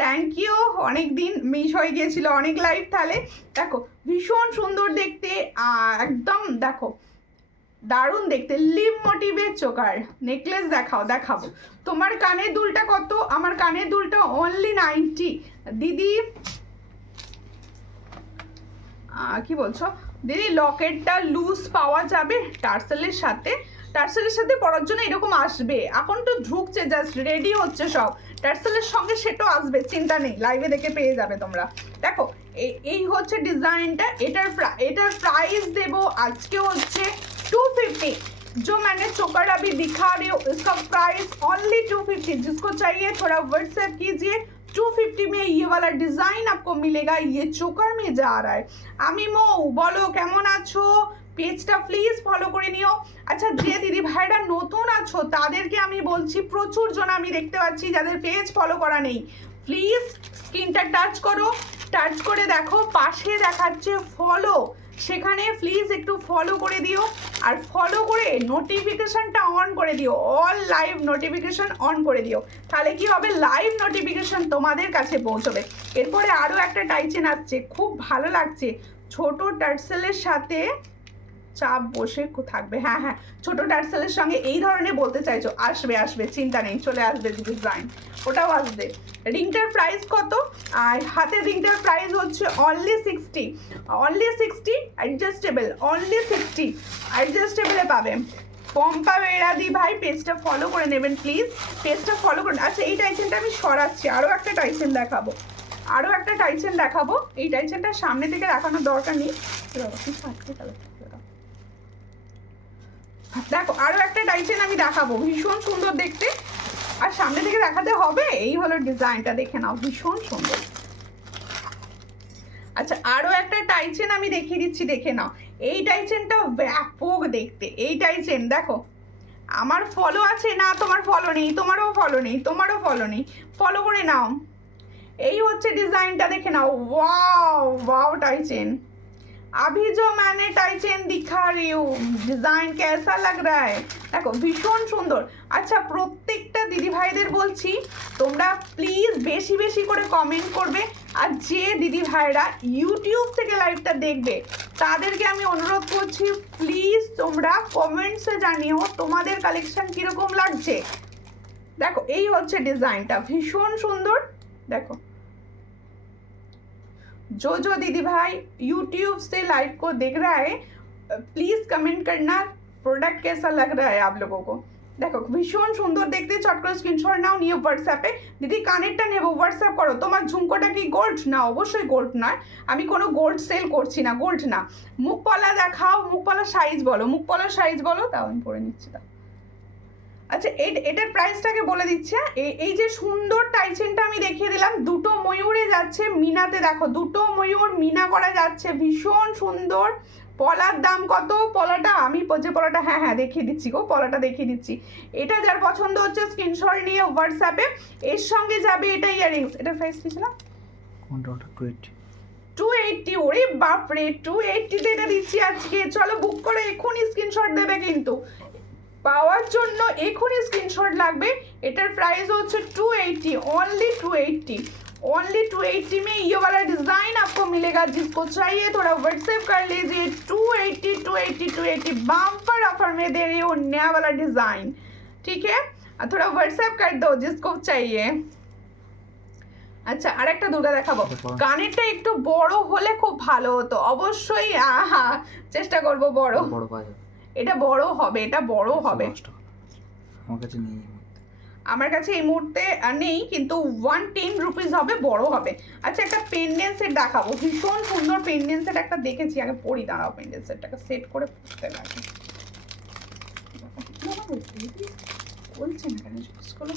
থ্যাংক ইউ, অনেক দিন মিস হয়ে গিয়েছিল অনেক লাইভ। তাহলে দেখো ভীষণ সুন্দর দেখতে, একদম দেখো দারুণ দেখতে, লিভ মোটিভের চোকার নেকলেস দেখাবো। তোমার কানের দুলটা কত? আমার কানের দুলটা অনলি 90। দিদি কি বলছো দিদি, লকেটটা লুজ পাওয়া যাবে টার্সেলের সাথে? টার্সেলের সাথে পরার জন্য এরকম আসবে, এখন তো ঢুকছে, জাস্ট রেডি হচ্ছে সব, টার্সেলের সঙ্গে সেটাও আসবে, চিন্তা নেই, লাইভে দেখে পেয়ে যাবে তোমরা। দেখো এই হচ্ছে ডিজাইনটা, এটার প্রাইস দেবো আজকে হচ্ছে 250। जो मैंने चोकर अभी दिखा रही हूँ इसका प्राइस ओनली 250। जिसको चाहिए थोड़ा व्हाट्सएप कीजिए। 250 में ये वाला डिजाइन आपको मिलेगा, ये चोकर में जा रहा है। আমি মৌ বলো কেমন আছো, পেজটা প্লিজ ফলো করে নিও। আচ্ছা যে দিদি ভাইরা নতুন আছো তাদেরকে আমি বলছি, প্রচুর জন আমি দেখতে পাচ্ছি যাদের পেজ ফলো করা নেই, প্লিজ স্ক্রিনটা টাচ করো, টাচ করে দেখো পাশে দেখাচ্ছে ফলো, সেখানে প্লিজ একটু ফলো করে দিও, আর ফলো করে নোটিফিকেশনটা অন করে দিও, অল লাইভ নোটিফিকেশন অন করে দিও। তাহলে কি হবে, লাইভ নোটিফিকেশন তোমাদের কাছে পৌঁছবে। এরপরে আরও একটা টাইচেন আসছে, খুব ভালো লাগছে, ছোট টার্সেলের সাথে চাপ বসে থাকবে। হ্যাঁ হ্যাঁ, ছোট টার্সেলের সঙ্গে এই ধরনের বলতে চাইছো, আসবে আসবে, চিন্তা নেই, চলে আসবে ডিজাইন, ওটাও আসবে। রিংটার প্রাইস কত? আর হাতের রিংটার প্রাইস হচ্ছে অনলি 60, অনলি 60, অ্যাডজাস্টেবল, অনলি 60 অ্যাডজাস্টেবলে পাবে। পম্পা বেড়াদি ভাই পেজটা ফলো করে নেবেন প্লিজ, পেজটা ফলো করুন। আচ্ছা এই টাইচেনটা আমি সরাচ্ছি, আরও একটা টাইচেন দেখাবো, আরও একটা টাইচেন দেখাবো। এই টাইচেনটা সামনে থেকে দেখানোর দরকার নেই, দেখো আরও একটা টাইচেন আমি দেখাবো, ভীষণ সুন্দর দেখতে, আর সামনে থেকে দেখাতে হবে। এই হলো ডিজাইনটা, দেখে নাও, ভীষণ সুন্দর। আচ্ছা আরও একটা টাইচেন আমি দেখিয়ে দিচ্ছি, দেখে নাও। এই টাইচেনটা ব্যাপক দেখতে, এই টাইচেন দেখো, আমার ফলো আছে না, তোমার ফলো নেই, তোমারও ফলো নেই, তোমারও ফলো নেই, ফলো করে নাও। এই হচ্ছে ডিজাইনটা, দেখে নাও, ওয়াও ওয়াও टाइचेन। अभी जो मैंने टाइचेन दिखा रही हूँ, डिजाइन कैसा लग रहा है, দেখো ভীষণ সুন্দর। আচ্ছা প্রত্যেকটা দিদি ভাইদের বলছি, তোমরা প্লিজ বেশি বেশি করে কমেন্ট করবে, আর যে দিদি ভাইরা ইউটিউব থেকে লাইভটা দেখবে তাদেরকে আমি অনুরোধ করছি, প্লিজ তোমরা কমেন্টসে জানিও তোমাদের কালেকশন কীরকম লাগছে। দেখো এই হচ্ছে ডিজাইনটা, ভীষণ সুন্দর। দেখো जो दीदी भाई यूट्यूब से लाइव को देख रहा है, प्लीज़ कमेंट करना प्रोडक्ट कैसा लग रहा है आप लोगों को। देखो भीषण सुंदर देखते, चट করে স্ক্রিনশট নাও, নিয়ে হোয়াটসঅ্যাপে দিদি কানেরটা নেব, হোয়াটসঅ্যাপ করো। তোমার ঝুমকোটা কি গোল্ড? না অবশ্যই গোল্ড নয়, আমি কোনো গোল্ড সেল করছি না, গোল্ড না। মুখপলা দেখাও, মুখপলা সাইজ বলো, মুখপলার সাইজ বলো, তাও আমি পরে নিচ্ছি। দাও আচ্ছা এটার প্রাইসটাকে বলে দিচ্ছে। এই যে সুন্দর টাইচেনটা আমি দেখিয়ে দিলাম, দুটো ময়ূরে যাচ্ছে মিনাতে, দেখো দুটো ময়ূর মিনা করা যাচ্ছে, ভীষণ সুন্দর। পলার দাম কত? পলাটা আমি যে পলাটা, হ্যাঁ হ্যাঁ দেখিয়ে দিচ্ছি গো, পলাটা দেখিয়ে দিচ্ছি। এটা যার পছন্দ হচ্ছে স্ক্রিনশট নিয়ে হোয়াটসঅ্যাপে, এর সঙ্গে যাবে এটা ইয়াররিংস। এটার প্রাইস কি ছিল? 280। ওরে বাপরে, 280তে এটা দিচ্ছি আজকে। চলো বুক করে এক্ষুনি স্ক্রিনশট দেবে, কিন্তু পাওয়ার জন্য এখনই স্ক্রিনশট লাগবে। এটার প্রাইস হচ্ছে 280, ओनली 280, ओनली 280 में ये वाला डिज़ाइन आपको मिलेगा। जिसको चाहिए थोड़ा व्हाट्सएप कर लीजिए। 280 280 280 बम्पर ऑफर में दे रही हूँ, नया वाला डिज़ाइन, ठीक है। थोड़ा व्हाट्सएप कर दो जिसको चाहिए। আচ্ছা আরেকটা দুর্গা দেখাবো, কানেরটা একটু বড় হলে খুব ভালো হতো, অবশ্যই চেষ্টা করব বড়, এটা বড় হবে, এটা বড় হবে। আমার কাছে এই মুহূর্তে নেই, কিন্তু 110 রুপিস হবে, বড় হবে। আচ্ছা একটা পেন্ডেন্ট সেট দেখাবো, ভীষণ সুন্দর পেন্ডেন্ট সেট একটা দেখেছি, আগে পরি, দাঁড়াও পেন্ডেন্ট সেটটাকে সেট করে পড়তে লাগে। বলছে না কেন জিনিসগুলো।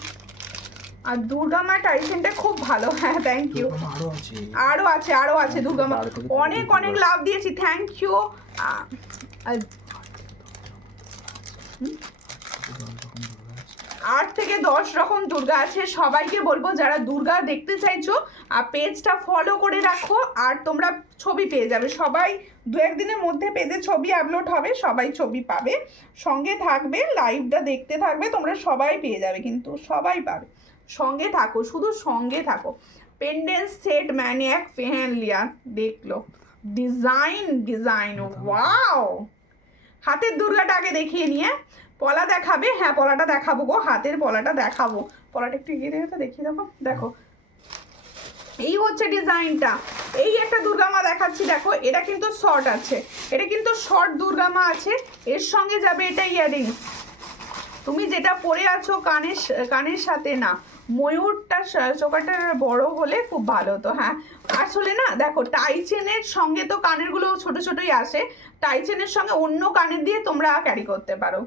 আর দুর্গা মা টাইসেনটা খুব ভালো, হ্যাঁ থ্যাংক ইউ। আরও আছে দুর্গা মা, অনেক অনেক লাভ দিয়েছি, থ্যাংক ইউ। 8 থেকে 10 রকম দুর্গা আছে। সবাইকে বলবো যারা দুর্গা দেখতে চাইছো পেজটা ফলো করে রাখো, আর তোমরা ছবি পেয়ে যাবে। সবাই 2-1 দিনের মধ্যে পেজে ছবি আপলোড হবে, সবাই ছবি পাবে। সঙ্গে থাকবে, লাইভটা দেখতে থাকবে, তোমরা সবাই পেয়ে যাবে, কিন্তু সবাই পাবে। সঙ্গে থাকো, শুধু সঙ্গে থাকো। पेंडेंट सेट मैंने एक पहन लिया, देख लो ডিজাইন ওয়াও। হাতের দুর্গাটা আগে দেখিয়ে নিয়ে পলা দেখাবে। হ্যাঁ পলাটা দেখাবো গো, হাতের পলাটা দেখাবো। পলাটা একটু এগিয়ে দেখে তো, দেখিয়ে দেবো। দেখো এই হচ্ছে ডিজাইনটা। এই একটা দুর্গা মা দেখাচ্ছি, দেখো এটা কিন্তু শর্ট আছে, এটা কিন্তু শর্ট দুর্গা মা আছে। এর সঙ্গে যাবে এটা ইয়াররিংস। তুমি যেটা পরে আছো কানের সাথে না, ময়ূরটা চোকাটা বড় হলে খুব ভালো হতো। হ্যাঁ আসলে না দেখো, টাইচেনের সঙ্গে তো কানেরগুলো ছোট ছোটই আসে, টাইচেনের সঙ্গে অন্য কানের দিয়ে তোমরা ক্যারি করতে পারো।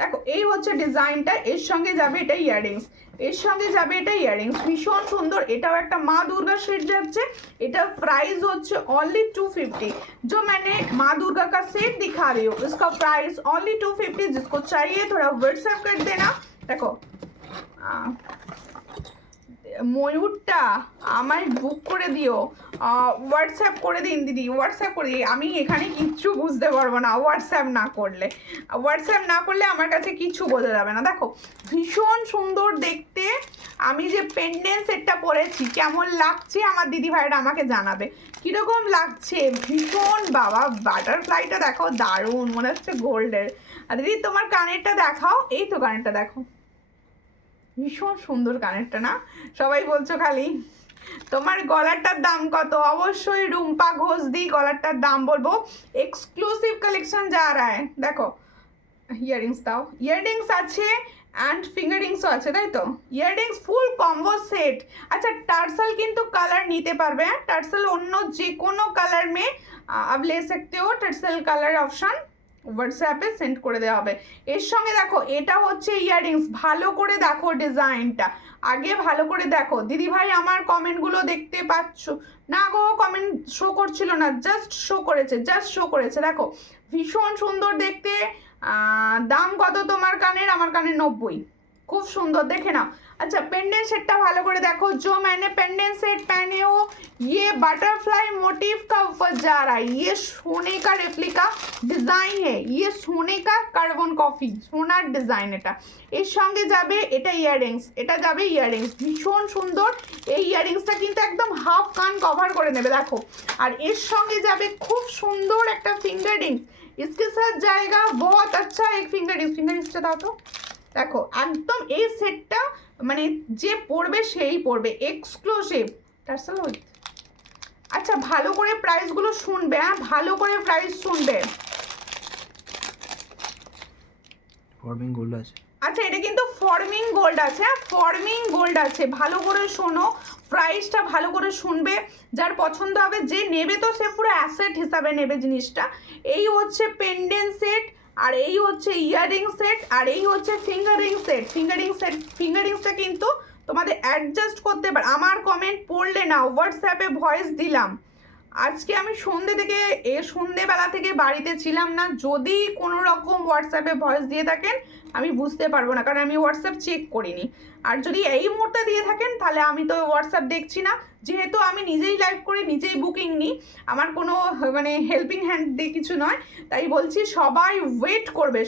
দেখো এই হচ্ছে ডিজাইনটা, এর সঙ্গে যাবে এটা ইয়াররিংস, এর সঙ্গে যাবে এটা ইয়াররিংস, ভীষণ সুন্দর। এটাও একটা মা দুর্গা সেট যাচ্ছে। এটা প্রাইস হচ্ছে অনলি 250। जो मैंने माँ दुर्गा का सेट दिखा रही हूँ उसका प्राइस ओनली 250। जिसको चाहिए थोड़ा व्हाट्सएप कर देना। देखो ময়ূরটা আমায় বুক করে দিও, হোয়াটসঅ্যাপ করে দিন দিদি, হোয়াটসঅ্যাপ করে দিই। আমি এখানে কিচ্ছু বুঝতে পারবো না হোয়াটসঅ্যাপ না করলে, আমার কাছে কিচ্ছু বোঝা যাবে না। দেখো ভীষণ সুন্দর দেখতে। আমি যে পেন্ডেন্ট সেটটা পরেছি কেমন লাগছে আমার দিদি ভাইরা আমাকে জানাবে কীরকম লাগছে। ভীষণ বাবা, বাটারফ্লাইটা দেখো দারুণ, মনে হচ্ছে গোল্ডের। আর দিদি তোমার কানেরটা দেখাও, এই তো কানেরটা দেখো, ভীষণ সুন্দর কানেরটা না? সবাই বলছো খালি। তোমার গলাটার দাম কত? অবশ্যই রুম্পা ঘোষ দি গলাটার দাম বলবো। এক্সক্লুসিভ কালেকশন যা রায়। দেখো ইয়াররিংস দাও, ইয়াররিংস আছে অ্যান্ড ফিঙ্গারিংসও আছে, তাই তো? ইয়াররিংস ফুল কম্বো সেট। আচ্ছা টার্সেল কিন্তু কালার নিতে পারবে, হ্যাঁ টার্সেল অন্য যে কোনো কালার মে আব লে सकते हो, টার্সেল কালার অপশন হোয়াটসঅ্যাপে সেন্ড করে দেওয়া হবে। এর সঙ্গে দেখো এটা হচ্ছে ইয়াররিংস, ভালো করে দেখো ডিজাইনটা, আগে ভালো করে দেখো। দিদি ভাই আমার কমেন্টগুলো দেখতে পাচ্ছ না গো? কমেন্ট শো করছিল না, জাস্ট শো করেছে। দেখো ভীষণ সুন্দর দেখতে। দাম কত তোমার কানের? আমার কানের 90। খুব সুন্দর, দেখে নাও। अच्छा पेंडेंट सेटটা ভালো করে देखो। जो मैंने पेंडेंट सेट पहने हो ये बटरफ्लाई मोटिव का ऊपर जा रहा है, ये सोने का रेप्लिका डिजाइन है, ये सोने का कार्बन कॉफी সোনার ডিজাইন। এটা এর সঙ্গে যাবে এটা ইয়াররিংস, এটা যাবে ইয়াররিংস, ভীষণ সুন্দর। এই ইয়াররিংসটা কিন্তু একদম হাফ কান কভার করে নেবে দেখো। আর এর সঙ্গে যাবে খুব সুন্দর একটা ফিঙ্গার রিং, इसके साथ जाएगा बहुत अच्छा एक फिंगर रिंग्सটা দাও তো। দেখো একদম এই সেটটা মানে যে পড়বে সেই পড়বে, এক্সক্লুসিভ টার্সেল উইথ। আচ্ছা ভালো করে প্রাইসগুলো শুনবে, হ্যাঁ ভালো করে প্রাইস শুনবে। ফর্মিং গোল্ড আছে। আচ্ছা এটা কিন্তু ফর্মিং গোল্ড আছে, হ্যাঁ ফর্মিং গোল্ড আছে, ভালো করে শোনো, প্রাইসটা ভালো করে শুনবে। যার পছন্দ হবে, যে নেবে তো সে পুরো অ্যাসেট হিসাবে নেবে জিনিসটা। এই হচ্ছে পেন্ডেন্ট সেট, আর এই হচ্ছে ইয়াররিং সেট, আর এই হচ্ছে ফিঙ্গারিং সেট। ফিঙ্গারিংসটা কিন্তু তোমাদের অ্যাডজাস্ট করতে পার। আমার কমেন্ট পড়লে না, হোয়াটসঅ্যাপে ভয়েস দিলাম। আজকে আমি সন্ধেবেলা থেকে বাড়িতে ছিলাম না, যদি কোনো রকম হোয়াটসঅ্যাপে ভয়েস দিয়ে থাকেন আমি বুঝতে পারবো না, কারণ আমি হোয়াটসঅ্যাপ চেক করিনি। আর যদি এই মুহূর্তে দিয়ে থাকেন তাহলে আমি তো হোয়াটসঅ্যাপ দেখছি না, যেহেতু আমি নিজেই লাইভ করে নিজেই বুকিং নিই, আমার কোনো মানে হেল্পিং হ্যান্ড দিয়ে কিছু নয়। তাই বলছি সবাই ওয়েট করবে,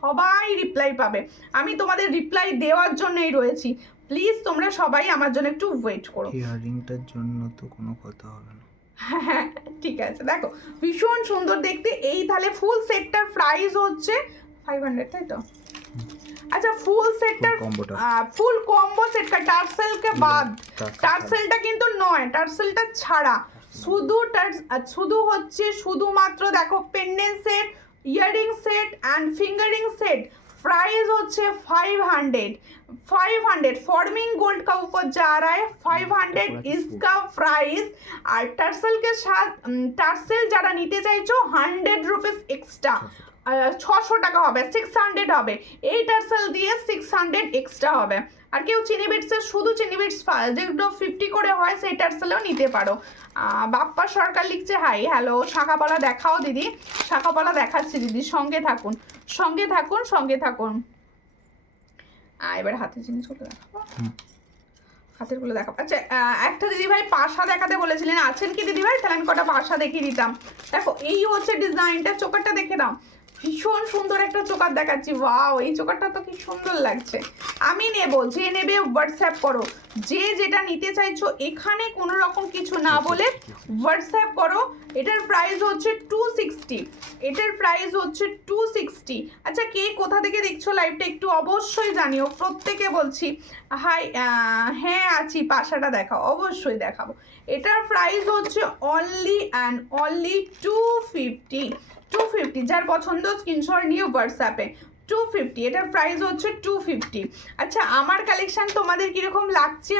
সবাই রিপ্লাই পাবে। আমি তোমাদের রিপ্লাই দেওয়ার জন্যই রয়েছি, প্লিজ তোমরা সবাই আমার জন্য একটু ওয়েট করো। ইয়াররিংটার জন্য তো কোনো কথা হবে না। হ্যাঁ ঠিক আছে। দেখো ভীষণ সুন্দর দেখতে। এই তাহলে ফুল সেটটার প্রাইস হচ্ছে 500, তাই তো? अच्छा फुल सेटটার ফুল কম্বো সেট কা টার্সেল কে বাদ, টার্সেলটা কিন্তু নয়, টার্সেলটা ছাড়া শুধু হচ্ছে শুধুমাত্র দেখো pendant set, earring set and fingering set. Price হচ্ছে 500 फॉर्मिंग गोल्ड का ऊपर जा रहा है 500 इसका प्राइस। আর টার্সেল কে সাথ টার্সেল যারা নিতে চাইছো 100 রুপিস এক্সট্রা, 600 টাকা হবে, 600 হবে। এই টার্সেল দিয়ে 600 এক্সট্রা হবে। আর কেউ চিনি বিটসের শুধু চিনি বিটস যেগুলো 50 করে হয় সেই টার্সেলও নিতে পারো। বাপ্পা সরকার লিখছে হাই, হ্যালো শাঁখাপালা দেখাও দিদি, শাঁখাপালা দেখাচ্ছি দিদি, সঙ্গে থাকুন। এবার হাতের জিনিসগুলো দেখাবো, হাতেরগুলো দেখাবো। আচ্ছা একটা দিদিভাই পাশা দেখাতে বলেছিলেন, আছেন কি দিদিভাই? তাহলে আমি কটা পাশা দেখিয়ে দিতাম। দেখো এই হচ্ছে ডিজাইনটা, চোকারটা দেখে দাও, ভীষণ সুন্দর একটা চোকার দেখাচ্ছি। ওয়াও এই চোকারটা তো কি সুন্দর লাগছে। আমি নেব, যে নেবে হোয়াটসঅ্যাপ করো, যে যেটা নিতে চাইছো এখানে কোনো রকম কিছু না বলে হোয়াটসঅ্যাপ করো। এটার প্রাইস হচ্ছে 260। আচ্ছা কে কোথা থেকে দেখছো লাইভটা একটু অবশ্যই জানিও, প্রত্যেকে বলছি হাই। হ্যাঁ আছি, পাশাটা দেখাও, অবশ্যই দেখাবো। এটার প্রাইস হচ্ছে অনলি 250। যার পছন্দ স্ক্রিনশট নিয়ে হোয়াটসঅ্যাপে 250, এটার প্রাইস হচ্ছে 250। আচ্ছা আমার কালেকশন তোমাদের কিরকম লাগছে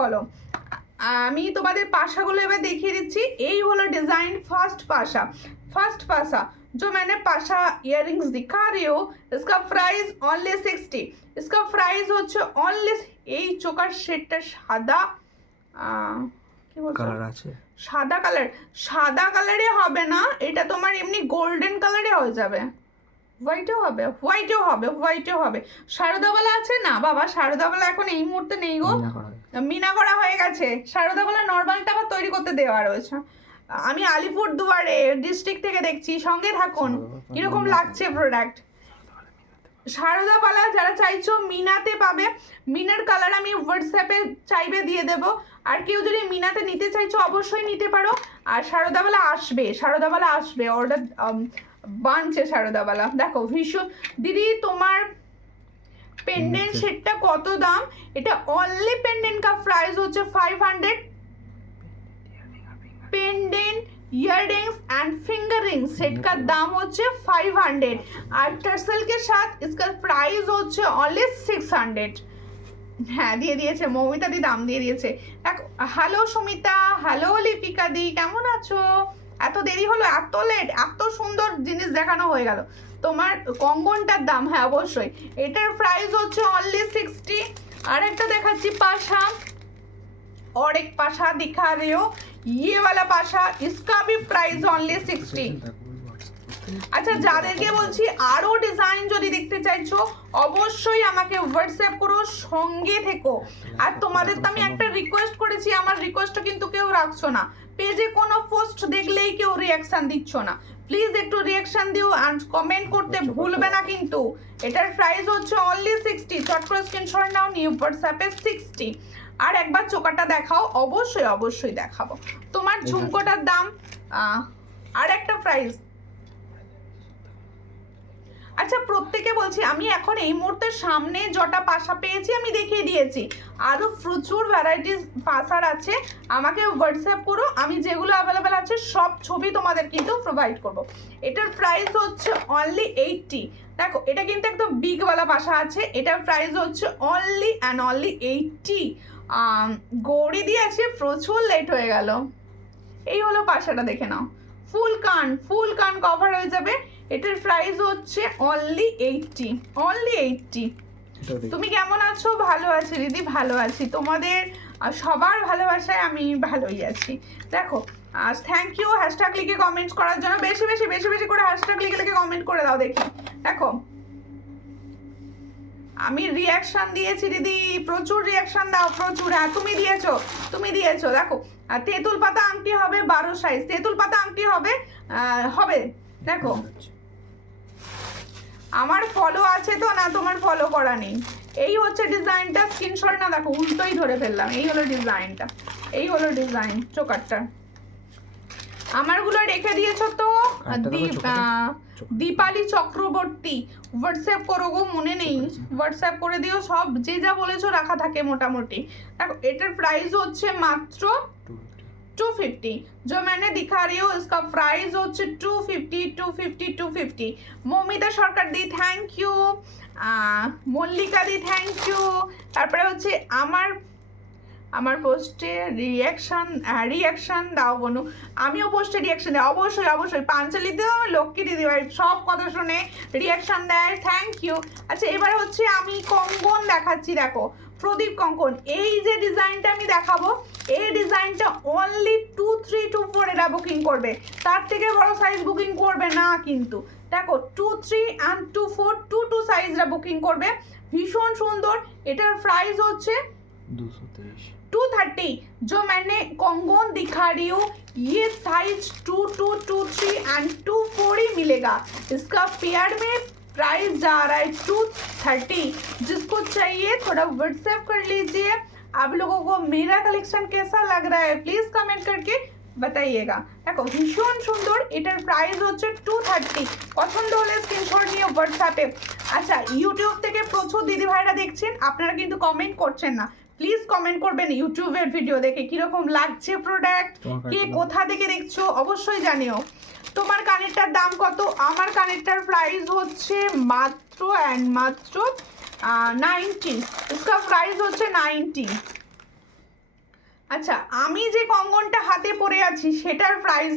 বলো। আমি তোমাদের পাশাগুলো এবার দেখিয়ে দিচ্ছি। এই হলো ডিজাইন ফার্স্ট पासा जो मैंने पासा इयररिंग्स दिखा रही हो, इसका प्राइस ओनली 60। इसका प्राइस হচ্ছে অনলি, এই চোকার সেটটা সাদা কি বলছো কালার আছে, সাদা কালারে হবে না, এটা তোমার এমনি গোল্ডেন কালারে হয়ে যাবে। হোয়াইটেও হবে, হোয়াইটেও হবে, হোয়াইটেও হবে। শারদাবালা আছে না বাবা, শারদাবালা এখন এই মুহূর্তে নেই গো, না করা হয়। মিনা করা হয়ে গেছে। শারদাবালা নর্মালটা আবার তৈরি করতে দেওয়া রয়েছে। আমি আলিপুরদুয়ারে ডিস্ট্রিক্ট থেকে দেখছি, সঙ্গে থাকুন। কিরকম লাগছে প্রোডাক্ট? শারদাবালা যারা চাইছো মিনাতে পাবে, মিনার কালার আমি হোয়াটসঅ্যাপে চাইবে দিয়ে দেব। আর কেউ যদি মিনাতে নিতে চাইছো অবশ্যই নিতে পারো। আর শারদাবালা আসবে, শারদাবালা আসবে, অর্ডার বানছে শারদাবালা। দেখো ভীষণ দিদি, তোমার পেন্ডেন্ট সেটটা কত দাম? এটা অনলি পেন্ডেন্ট का प्राइस হচ্ছে 500। Pendant earrings and finger ring set का दाम होচ্ছে 500 और टर्सल के साथ इसका प्राइस होচ্ছে only 600। হ্যাঁ দিয়ে দিয়েছে মৌমিতা দি, দাম দিয়ে দিয়েছে। হ্যালো সুমিতা, হ্যালো লিপিকা দি, কেমন আছো? এত দেরি হলো, এত লেট, এত সুন্দর জিনিস দেখানো হয়ে গেল। তোমার কঙ্গনটার দাম, হ্যাঁ অবশ্যই, এটার প্রাইস হচ্ছে অনলি 60। আর একটা দেখাচ্ছি পাশা, और एक पाशा दिखा रहे हो, ये वाला पाशा, इसका भी प्राइस ओनली 60। আচ্ছা যাদেরকে বলছি আরো ডিজাইন যদি দেখতে চাইছো অবশ্যই আমাকে হোয়াটসঅ্যাপ করো, সঙ্গে থেকো। আর তোমাদের তো আমি একটা রিকোয়েস্ট করেছি, আমার রিকোয়েস্টটা কিন্তু কেউ রাখছো না। পেজে কোনো পোস্ট দেখলেই কেউ রিয়াকশন দিচ্ছ না, প্লিজ একটু রিয়াকশন দিও আর কমেন্ট করতে ভুলবে না কিন্তু। এটার প্রাইস হচ্ছে অনলি 60, চট করে স্ক্রিনশট নাও, নিউ হোয়াটসঅ্যাপে 60। আর একবার চোকাটা দেখাও, অবশ্যই অবশ্যই দেখাবো। তোমার ঝুমকোটার দাম আর একটা প্রাইস। আচ্ছা প্রত্যেকে বলছি, আমি এখন এই মুহূর্তে সামনে যটা পাশা পেয়েছি আমি দেখিয়ে দিয়েছি, আরও প্রচুর ভ্যারাইটিস পাশার আছে। আমাকে হোয়াটসঅ্যাপ করো, আমি যেগুলো অ্যাভেলেবেল আছে সব ছবি তোমাদের কিন্তু প্রোভাইড করব। এটার প্রাইস হচ্ছে অনলি 80। দেখো এটা কিন্তু একদম বিগওয়ালা পাশা আছে, এটার প্রাইস হচ্ছে অনলি অ্যান্ড অনলি 80। গৌড়ি দিয়েছে, প্রচুর লেট হয়ে গেল। এই হলো পাশাটা, দেখে নাও, ফুল কান কভার হয়ে যাবে। এটার প্রাইস হচ্ছে অনলি 80, অনলি 80। তুমি কেমন আছো? ভালো আছি দিদি, ভালো আছি। তোমাদের সবার ভালোবাসায় আমি ভালোই আছি। দেখো থ্যাংক ইউ হ্যাশট্যাগ লিখে কমেন্টস করার জন্য, বেশি বেশি বেশি বেশি করে হ্যাশট্যাগ লিখে কমেন্ট করে দাও দেখি। দেখো আমি রিয়াকশন দিয়েছি দিদি, প্রচুর রিয়াকশন দাও, প্রচুর। হ্যাঁ তুমি দিয়েছো। দেখো তেঁতুল পাতা আংটি হবে 12 সাইজ, তেঁতুল পাতা আংটি হবে হবে। দেখো আমার ফলো আছে তো না, তোমার ফলো করা নেই। এই হচ্ছে ডিজাইনটা, স্ক্রিনশট না, দেখো উল্টোই ধরে ফেললাম। এই হলো ডিজাইনটা, এই হলো ডিজাইন চোকারটা। আমারগুলো রেখে দিয়েছো তো দীপালি চক্রবর্তী, হোয়াটসঅ্যাপ করো গো, মনে নেই, হোয়াটসঅ্যাপ করে দিও। সব যে যা বলেছো রাখা থাকে মোটামুটি। দেখো এটার প্রাইস হচ্ছে মাত্র 250। जो मैंने दिखा रही हूँ इसका प्राइस হচ্ছে 250। মৌমিতা সরকার দি thank you, Mallika di thank you. তারপরে হচ্ছে আমার পোস্টে রিয়াকশন দাও বনু, আমিও পোস্টে রিয়াকশন দিই, অবশ্যই পাঞ্চালিতেও লক্ষ্মী দিদি ভাই সব কথা শুনে রিয়াকশন দেয়, থ্যাংক ইউ। আচ্ছা এবার হচ্ছে আমি কঙ্কন দেখাচ্ছি। দেখো প্রদীপ কঙ্কন, এই যে ডিজাইনটা আমি দেখাবো, এই ডিজাইনটা অনলি 2324 এরা বুকিং করবে, তার থেকে বড় সাইজ বুকিং করবে না কিন্তু। দেখো 23 and 24 22 সাইজরা বুকিং করবে, ভীষণ সুন্দর। এটার প্রাইস হচ্ছে 230। जो मैंने कंगन दिखा रही हूँ ये साइज 2223 एंड 24 ही मिलेगा। इसका पेयर में प्राइस जा रहा है 230। जिसको चाहिए थोड़ा व्हाट्सएप कर लीजिए। आप लोगों को मेरा कलेक्शन कैसा लग रहा है प्लीज कमेंट करके बताइएगा। देखो भीषण सुंदर, এটার প্রাইস হচ্ছে 230। পছন্দ হলে স্ক্রিনশট নিয়ে হোয়াটসঅ্যাপে। আচ্ছা ইউটিউব থেকে প্রচুর দিদি ভাইরা দেখছেন, আপনারা কিন্তু কমেন্ট করছেন না, প্লিজ কমেন্ট করবেন ইউটিউবের ভিডিও দেখে কিরকম লাগছে প্রোডাক্ট, কে কোথা থেকে দেখছো অবশ্যই জানিও। তোমার কানেরটার দাম কত? আমার কানেরটার প্রাইস হচ্ছে মাত্র 90। इसका প্রাইস হচ্ছে 90। আচ্ছা আমি যে কঙ্কনটা হাতে পরে আছি সেটার প্রাইস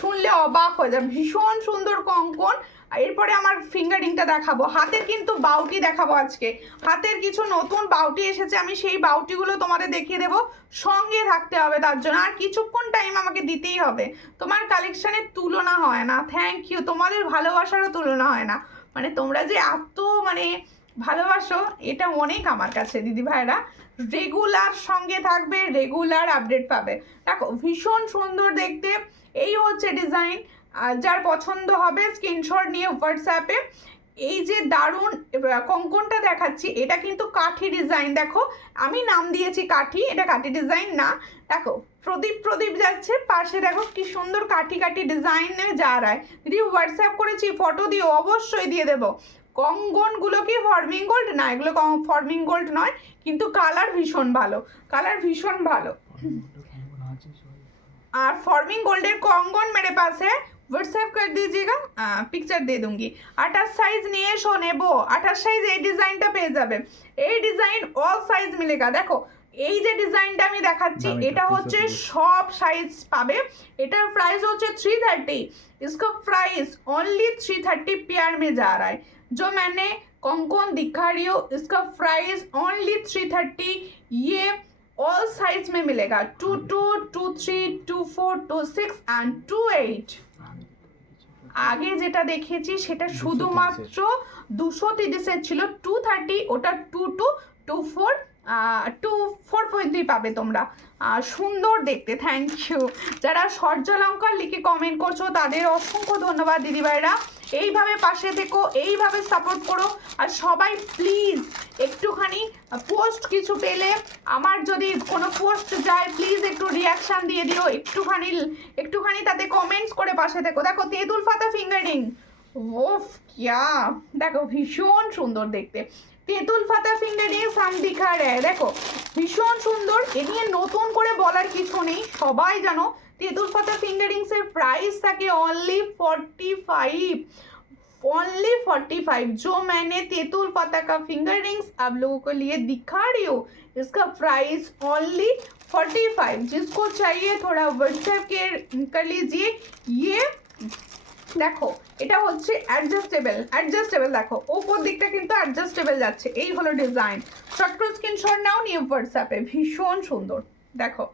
শুনলে অবাক হয়ে যাবে, ভীষণ সুন্দর কঙ্কন। এরপরে আমার ফিঙ্গারিংটা দেখাবো, হাতের কিন্তু বাউটি দেখাবো আজকে। হাতের কিছু নতুন বাউটি এসেছে, আমি সেই বাউটিগুলো তোমাদের দেখিয়ে দেবো। সঙ্গে থাকতে হবে তার জন্য, আর কিছুক্ষণ টাইম আমাকে দিতেই হবে। তোমার কালেকশানের তুলনা হয় না, থ্যাংক ইউ। তোমাদের ভালোবাসারও তুলনা হয় না, মানে তোমরা যে এত মানে ভালোবাসো, এটা অনেক আমার কাছে দিদি ভাইরা। রেগুলার সঙ্গে থাকবে, রেগুলার আপডেট পাবে। দেখো ভীষণ সুন্দর দেখতে, এই হচ্ছে ডিজাইন। যার পছন্দ হবে স্ক্রিনশট নিয়ে হোয়াটসঅ্যাপে। এই যে দারুণ কঙ্কনটা দেখাচ্ছি, এটা কিন্তু কাঠি ডিজাইন। দেখো আমি নাম দিয়েছি কাঠি, এটা কাঠি ডিজাইন না। দেখো প্রদীপ প্রদীপ যাচ্ছে পাশে, দেখো কি সুন্দর কাঠি কাঠি ডিজাইনে যা রায়। দিদি হোয়াটসঅ্যাপ করেছি, ফটো দিও, অবশ্যই দিয়ে দেবো। কঙ্গনগুলো কি ফর্মিং গোল্ড না, এগুলো ফর্মিং গোল্ড নয়, কিন্তু কালার ভীষণ ভালো, কালার ভীষণ ভালো। और फॉर्मिंग गोल्डन कॉन्गन मेरे पास है, व्हाट्सएप कर दीजिएगा, पिक्चर दे दूंगी। 28 সাইজ নিয়ে এসো নেবো, 28 সাইজ এই ডিজাইনটা পেয়ে যাবে। এই ডিজাইন অল সাইজ মিলেগা। দেখো এই যে ডিজাইনটা আমি দেখাচ্ছি, এটা হচ্ছে সব সাইজ পাবে। এটার প্রাইস হচ্ছে 330, इसका प्राइस ओनली 330 पेयर में जा रहा है। जो मैंने कॉन्गन दिखा रही हूँ, इसका प्राइस ओनली 330। ये ऑल साइज में मिलेगा, 22, 23, 24, 26 एंड 28। আগে যেটা দেখিয়েছি সেটা শুধুমাত্র 230 ছিল, 230 ওটা 22, 24, 24.3 পাবে তোমরা। সুন্দর দেখতে, থ্যাংক ইউ। যারা সূর্যালঙ্কার লিখে কমেন্ট করছো তাদের অসংখ্য ধন্যবাদ দিদিভাইরা। এইভাবে পাশে থেকো, এইভাবে সাপোর্ট করো। আর সবাই প্লিজ একটুখানি পোস্ট কিছু পেলে, আমার যদি কোনো পোস্ট যায় প্লিজ একটু রিয়াকশান দিয়ে দিও, একটুখানি তাতে কমেন্টস করে পাশে থেকো। দেখো তেঁতুল পাতা ফিঙ্গারিং, ওফ কিয়া, দেখো ভীষণ সুন্দর দেখতে। তেঁতুল পাতা ফিঙ্গারিং সাম দিখা রে, দেখো ভীষণ সুন্দর। এ নিয়ে নতুন করে বলার কিছু নেই, সবাই জানো তেঁতুল পাতা ফিঙ্গারিংসের প্রাইস থাকে ओनली 45, ओनली 45। जो मैंने तेंतुल पत्ता का फिंगर रिंग्स आप लोगों को लिए दिखा रही हूँ, इसका प्राइस ओनली 45। जिसको चाहिए थोड़ा व्हाट्सएप कर लीजिए। ये দেখো এটা হচ্ছে অ্যাডজাস্টেবল, দেখো ওপর দিকটা কিন্তু অ্যাডজাস্টেবল যাচ্ছে। এই হলো ডিজাইন, শর্ট করে স্ক্রিনশট নাও, নিয়ে হোয়াটসঅ্যাপে। ভীষণ সুন্দর দেখো।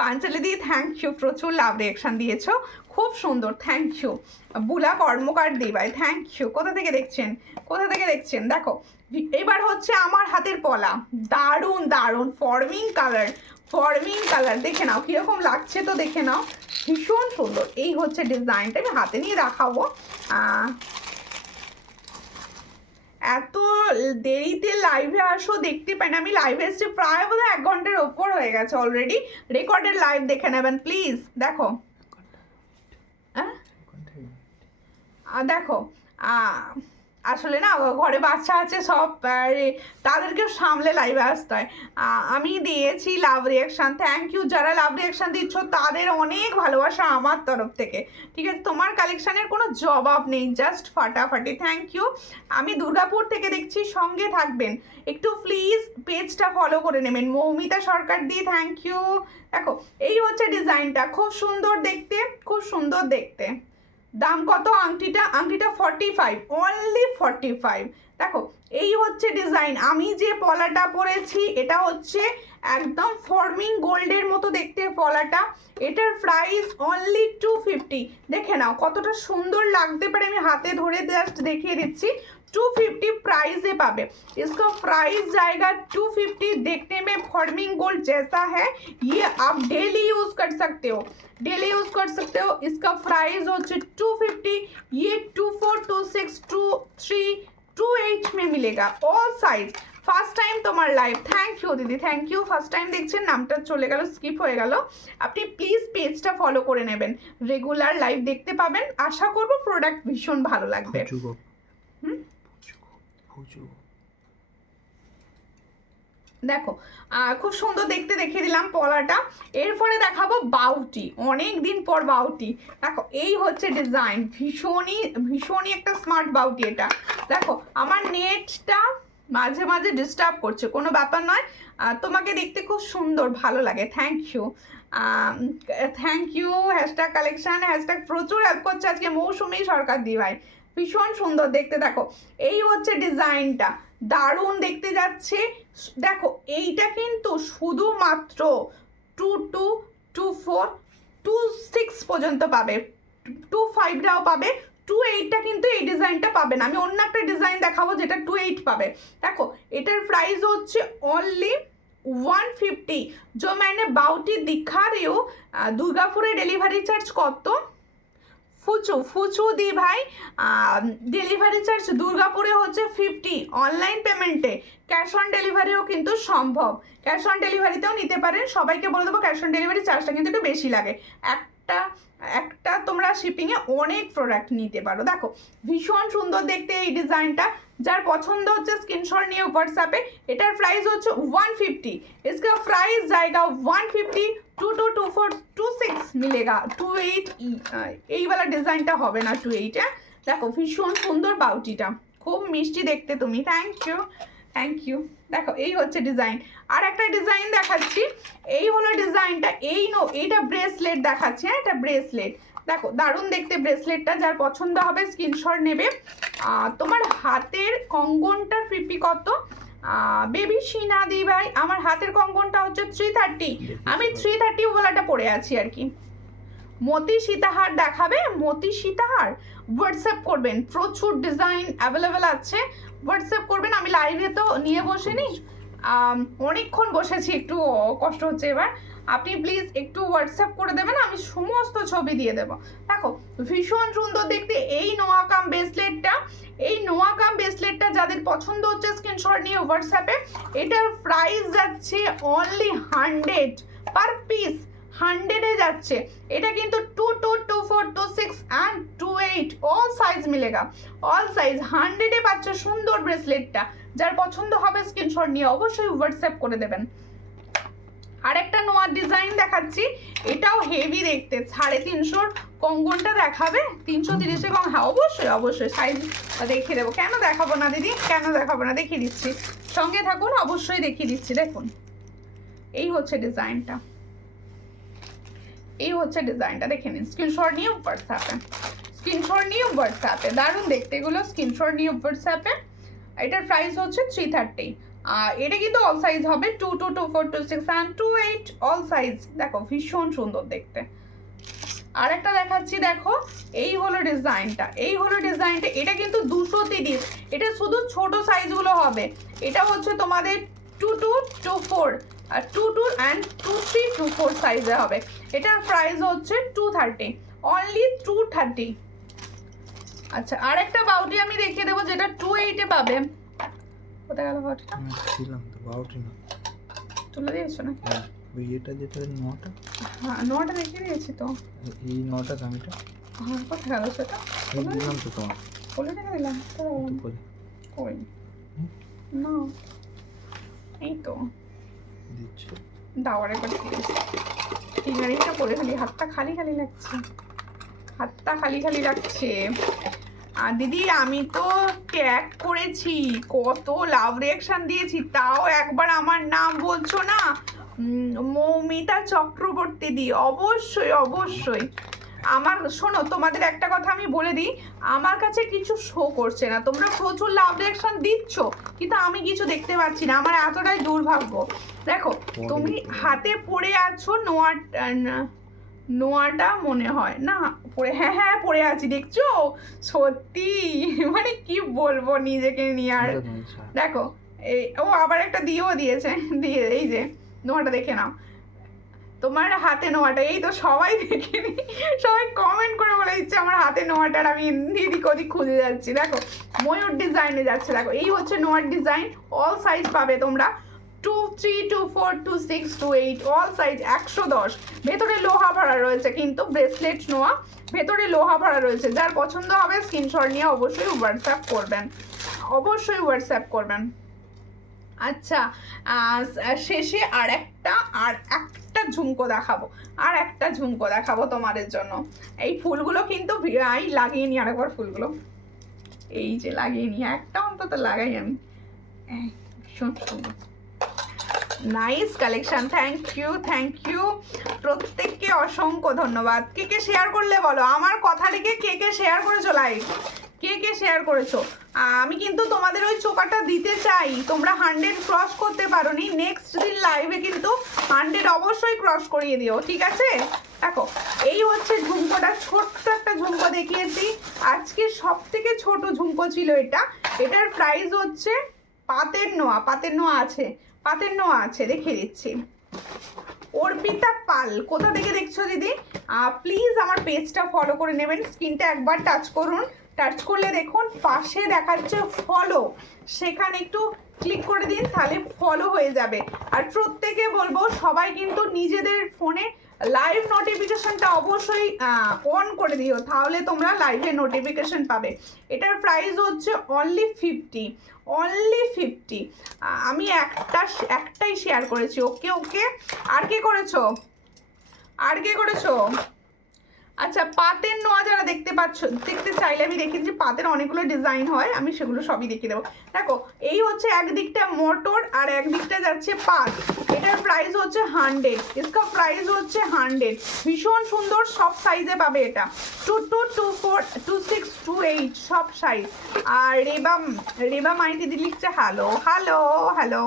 পাঞ্চালি দিয়ে থ্যাংক ইউ, প্রচুর লাভ রিয়াকশান দিয়েছো, খুব সুন্দর, থ্যাংক ইউ। বুলা কর্মকার দি ভাই থ্যাংক ইউ। কোথা থেকে দেখছেন দেখো। এবার হচ্ছে আমার হাতের পলা, দারুণ দারুণ ফর্মিং কালার, দেখে নাও কীরকম লাগছে, তো দেখে নাও, ভীষণ সুন্দর। এই হচ্ছে ডিজাইনটা, আমি হাতে নিয়ে দেখাবো। এত দেরিতে লাইভে আসো দেখতে পাই না, আমি লাইভে এসেছি প্রায় বোধহয় 1 ঘন্টার ওপর হয়ে গেছে অলরেডি। রেকর্ডেড লাইভ দেখে নেবেন প্লিজ। দেখো দেখো আসলে না ঘরে বাচ্চা আছে সব, তাদেরকে সামলে লাইভে আসতে হয়। আমি দিয়েছি লাভ রিয়াকশান, থ্যাংক ইউ। যারা লাভ রিয়াকশান দিচ্ছ তাদের অনেক ভালোবাসা আমার তরফ থেকে, ঠিক আছে। তোমার কালেকশানের কোনো জবাব নেই, জাস্ট ফাটাফাটি, থ্যাংক ইউ। আমি দুর্গাপুর থেকে দেখছি, সঙ্গে থাকবেন একটু প্লিজ, পেজটা ফলো করে নেবেন। মৌমিতা সরকার দি থ্যাংক ইউ। দেখো এই হচ্ছে ডিজাইনটা, খুব সুন্দর দেখতে। দাম কত আংটিটা 45, অনলি 45। দেখো এই হচ্ছে ডিজাইন। আমি যে পলাটা পরেছি এটা হচ্ছে একদম ফর্মিং গোল্ডের মতো দেখতে পলাটা। এটার প্রাইস অনলি 250। দেখে নাও কতটা সুন্দর লাগতে পারে, আমি হাতে ধরে জাস্ট দেখিয়ে দিচ্ছি। 250 प्राइस पाবে। इसका प्राइस जाएगा 250। देखने में फॉर्मिंग गोल्ड जैसा है, ये आप डेली यूज कर सकते हो, इसका प्राइस होচ্ছে 250। ये 24, 26, 23, 28 में मिलेगा, ऑल साइज। ফার্স্ট টাইম তোমার লাইভ, থ্যাংক ইউ দিদি, থ্যাংক ইউ। ফার্স্ট টাইম দেখছেন, নামটা চলে গেল, স্কিপ হয়ে গেল। আপনি প্লিজ পেজটা ফলো করে নেবেন, রেগুলার লাইভ দেখতে পাবেন। আশা করব প্রোডাক্ট ভীষণ ভালো লাগবে। দেখো খুব সুন্দর দেখতে দেখিয়ে দিলাম পলাটা। এরপরে দেখাবো বাউটি, অনেক দিন পর বাউটি। দেখো এই হচ্ছে ডিজাইন, ভীষণই একটা স্মার্ট বাউটি এটা। দেখো আমার নেটটা মাঝে মাঝে ডিস্টার্ব করছে, কোনো ব্যাপার নয়, তোমাকে দেখতে খুব সুন্দর ভালো লাগে, thank you. Hashtag collection, hashtag প্রচুর হেল্প করছে আজকে মৌসুমী সরকার দি ভাই, ভীষণ সুন্দর দেখতে। দেখো এই হচ্ছে ডিজাইনটা, দারুণ দেখতে যাচ্ছে। দেখো এইটা কিন্তু শুধুমাত্র 22, 24, 26 পর্যন্ত পাবে, 25টাও পাবে, 28টা কিন্তু এই ডিজাইনটা পাবে না। আমি অন্য একটা ডিজাইন দেখাবো যেটা 28 পাবে। দেখো এটার প্রাইস হচ্ছে অনলি 150। जो मैंने बाउटी दिखा रही हूँ, दुर्गापुरे डिलीवरी चार्ज কত? ফুচু দি ভাই, ডেলিভারি চার্জ দুর্গাপুরে হচ্ছে 50 অনলাইন পেমেন্টে। ক্যাশ অন ডেলিভারিও কিন্তু সম্ভব, ক্যাশ অন ডেলিভারিতেও নিতে পারেন। সবাইকে বলে দেবো ক্যাশ অন ডেলিভারি চার্জটা কিন্তু একটু বেশি লাগে, একটা তোমরা শিপিংয়ে অনেক প্রোডাক্ট নিতে পারো। দেখো ভীষণ সুন্দর দেখতে এই ডিজাইনটা, যার পছন্দ হচ্ছে স্ক্রিনশট নিয়ে হোয়াটসঅ্যাপে। এটার প্রাইস হচ্ছে 150, इसका प्राइस जाएगा 150। 22, 24, 26 मिलेगा। 28 এই वाला ডিজাইনটা হবে না 28 এ। দেখো ভীষণ সুন্দর বাউটিটা, খুব মিষ্টি দেখতে তুমি। Thank you. দেখো এই হচ্ছে ডিজাইন। আর একটা ডিজাইন দেখাচ্ছি, এই হলো ডিজাইনটা। এইটা ব্রেসলেট দেখাচ্ছি। হ্যাঁ এটা ব্রেসলেট, দেখো দারুণ দেখতে ব্রেসলেটটা। যার পছন্দ হবে স্ক্রিনশট নেবে। তোমার হাতের কঙ্গনটার পিপি কত? বেবি শিনা দি ভাই, আমার হাতের কঙ্গনটা হচ্ছে 330। আমি 330 ওয়ালাটা পরে আছি আর কি। মতি সীতাহার দেখাবে, মতি সীতাহার হোয়াটসঅ্যাপ করবেন, প্রচুর ডিজাইন অ্যাভেলেবেল আছে, হোয়াটসঅ্যাপ করবেন। আমি লাইভে তো নিয়ে বসিনি, অনেকক্ষণ বসেছি, একটু কষ্ট হচ্ছে এবার। আপনি প্লিজ একটু হোয়াটসঅ্যাপ করে দেবেন, আমি সমস্ত ছবি দিয়ে দেবো। দেখো ভীষণ সুন্দর দেখতে এই নোয়াকাম ব্রেসলেটটা যাদের পছন্দ হচ্ছে স্ক্রিনশট নিয়ে হোয়াটসঅ্যাপে। এটার প্রাইস যাচ্ছে অনলি 100 পার পিস, 100 যাচ্ছে। এটা কিন্তু 22, 24, 26 and 28 অল সাইজ মিলেগা, অল সাইজ 100 পাচ্ছে সুন্দর ব্রেসলেটটা। যার পছন্দ হবে স্ক্রিনশট নিয়ে অবশ্যই হোয়াটসঅ্যাপ করে দেবেন। আরেকটা নোয়ার ডিজাইন দেখাচ্ছি, এটাও হেভি দেখতে। 350 কঙ্গনটা দেখাবে, 330 কম। হ্যাঁ অবশ্যই সাইজ দেখিয়ে দেবো। কেন দেখাবো না দিদি, কেন দেখাবো না, দেখিয়ে দিচ্ছি। সঙ্গে থাকুন, অবশ্যই দেখিয়ে দিচ্ছি। দেখুন এই হচ্ছে ডিজাইনটা, দেখে নিন। স্ক্রিনশট নিয়ে হোয়াটসঅ্যাপে, দারুণ দেখতে এগুলো। স্ক্রিনশট নিয়ে হোয়াটসঅ্যাপে। এটার প্রাইস হচ্ছে 330। এটা কিন্তু অল সাইজ হবে, 22, 24, 26 and 28 অল সাইজ। দেখো ভীষণ সুন্দর দেখতে। আর একটা দেখাচ্ছি, দেখো এই হলো ডিজাইনটা, এটা কিন্তু 230। এটা শুধু ছোট সাইজগুলো হবে। এটা হচ্ছে তোমাদের 22, 24 আর 22 and 23, 24 সাইজে হবে। এটার প্রাইস হচ্ছে 230, অনলি 230। আচ্ছা আর একটা বাউটি আমি দেখিয়ে দেবো যেটা 28 পাবে। কোথায় গেল বাউটিটা? ছিলাম তো, বাউটি না তুলে দিয়েছো না? ওই এটা যেটা নটা, হ্যাঁ নটা দেখিয়ে দিয়েছি তো। এই নটা দামিটা হ্যাঁ কোথায় গেল সেটা? দিলাম তো তোমার, বলে রেখে দিলাম কই না, এই তো দিচ্ছি। দাওয়ারে করে ফিঙ্গারিংটা করে ফেলি, হাতটা খালি লাগছে। আর দিদি আমি তো ট্যাগ করেছি, কত লাভ রিঅ্যাকশন দিয়েছি, তাও একবার আমার নাম বলছো না। মৌমিতা চক্রবর্তী দি, অবশ্যই। আমার শোনো, তোমাদের একটা কথা আমি বলে দিই, আমার কাছে কিছু শো করছে না। তোমরা প্রচুর লাভ রিঅ্যাকশন দিচ্ছ কিন্তু আমি কিছু দেখতে পাচ্ছি না, আমার এতটাই দুর্ভাগ্য। দেখো তুমি হাতে পড়ে আছো নোয়াটা মনে হয় না পরে, হ্যাঁ পরে আছি, দেখছো সত্যি, মানে কি বলবো নিজেকে নিয়ে। আর দেখো ও আবার একটা দিয়েছে, এই যে নোয়াটা দেখে নাও, তোমার হাতে নোয়াটা। এই তো সবাই দেখেনি, সবাই কমেন্ট করে বলে দিচ্ছে আমার হাতে নোয়াটার, আমি এদিক ওদিক খুঁজে যাচ্ছি। দেখো ময়ূর ডিজাইনে যাচ্ছে। দেখো এই হচ্ছে নোয়ার ডিজাইন, অল সাইজ পাবে তোমরা, 23, 24, 26, 28 অল সাইজ, 110। ভেতরে লোহা ভরা রয়েছে কিন্তু, ব্রেসলেট নোয়া, ভেতরে লোহা ভরা রয়েছে। যার পছন্দ হবে স্ক্রিনশট নিয়ে অবশ্যই হোয়াটসঅ্যাপ করবেন। আচ্ছা শেষে আর একটা ঝুমকো দেখাবো, তোমাদের জন্য। এই ফুলগুলো কিন্তু লাগিয়ে নি, আরেকবার ফুলগুলো এই যে লাগিয়ে নি, একটা অন্তত লাগাই আমি। ভীষণ সুন্দর, নাইস কালেকশন। থ্যাংক ইউ প্রত্যেককে, অসংখ্য ধন্যবাদ। কে শেয়ার করলে বলো, আমার কথা রেখে কে শেয়ার করেছো লাইভ, কে কে শেয়ার করেছো? আমি কিন্তু তোমাদের ওই চোকাটা দিতে চাই, তোমরা 100 ক্রস করতে পারোনি, নেক্সট দিন লাইভে কিন্তু 100 অবশ্যই ক্রস করিয়ে দিও, ঠিক আছে? দেখো এই হচ্ছে ঝুমকোটা, ছোট্ট একটা ঝুমকো দেখিয়েছি আজকে, সব থেকে ছোট ঝুমকো ছিল এটা। এটার প্রাইস হচ্ছে পাতের নোয়া আছে, দেখিয়ে দিচ্ছি। অর্পিতা পাল, কোথা থেকে দেখছো দিদি? প্লিজ আমার পেজটা ফলো করে নেবেন, স্ক্রিনটা একবার টাচ করুন, টাচ করলে দেখুন পাশে দেখাচ্ছে ফলো, সেখানে একটু ক্লিক করে দিন, তাহলে ফলো হয়ে যাবে। আর প্রত্যেকে বলবো সবাই কিন্তু নিজেদের ফোনে লাইভ নোটিফিকেশনটা অবশ্যই অন করে দিও, তাহলে তোমরা লাইভে নোটিফিকেশন পাবে। এটার প্রাইস হচ্ছে অনলি 50, আমি একটাই শেয়ার করেছি। ওকে, আর কে করেছো? আচ্ছা, পাতের নোয়া যারা দেখতে চাইলে আমি দেখিয়েছি, পাতের অনেকগুলো ডিজাইন হয়, আমি সেগুলো সবই দেখিয়ে দেবো। দেখো এই হচ্ছে একদিকটা মোটর আর একদিকটা যাচ্ছে পাত। এটার প্রাইস হচ্ছে 100, इसका প্রাইস হচ্ছে 100। ভীষণ সুন্দর, সব সাইজে পাবে এটা, 22, 24, 26, 28 সব সাইজ। আর রেবা মাইতি দি লিখছে হ্যালো।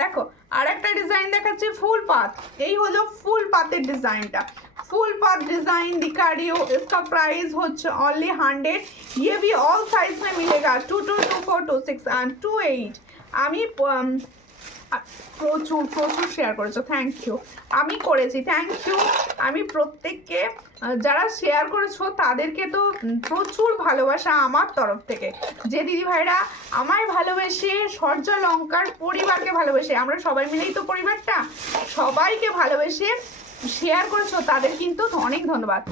দেখো আর একটা ডিজাইন দেখাচ্ছি ফুল পাত, এই হলো ফুল পাতের ডিজাইনটা, फुल पाथ डिजाइन दिखा रही हूँ। इसका प्राइस होच्छे ओनली 100। ये भी ऑल साइज में मिलेगा, 22, 24, 26 एंड 28। আমি প্রচুর শেয়ার করেছো, থ্যাংক ইউ। আমি করেছি, থ্যাংক ইউ। আমি প্রত্যেককে যারা শেয়ার করেছো তাদেরকে তো প্রচুর ভালোবাসা আমার তরফ থেকে, যে দিদি ভাইরা আমায় ভালোবেসে, সূর্যালঙ্কার পরিবারকে ভালোবেসে, আমরা সবাই মিলেই তো পরিবারটা, সবাইকে ভালোবেসে শেয়ার করেছো তাদের কিন্তু অনেক ধন্যবাদ।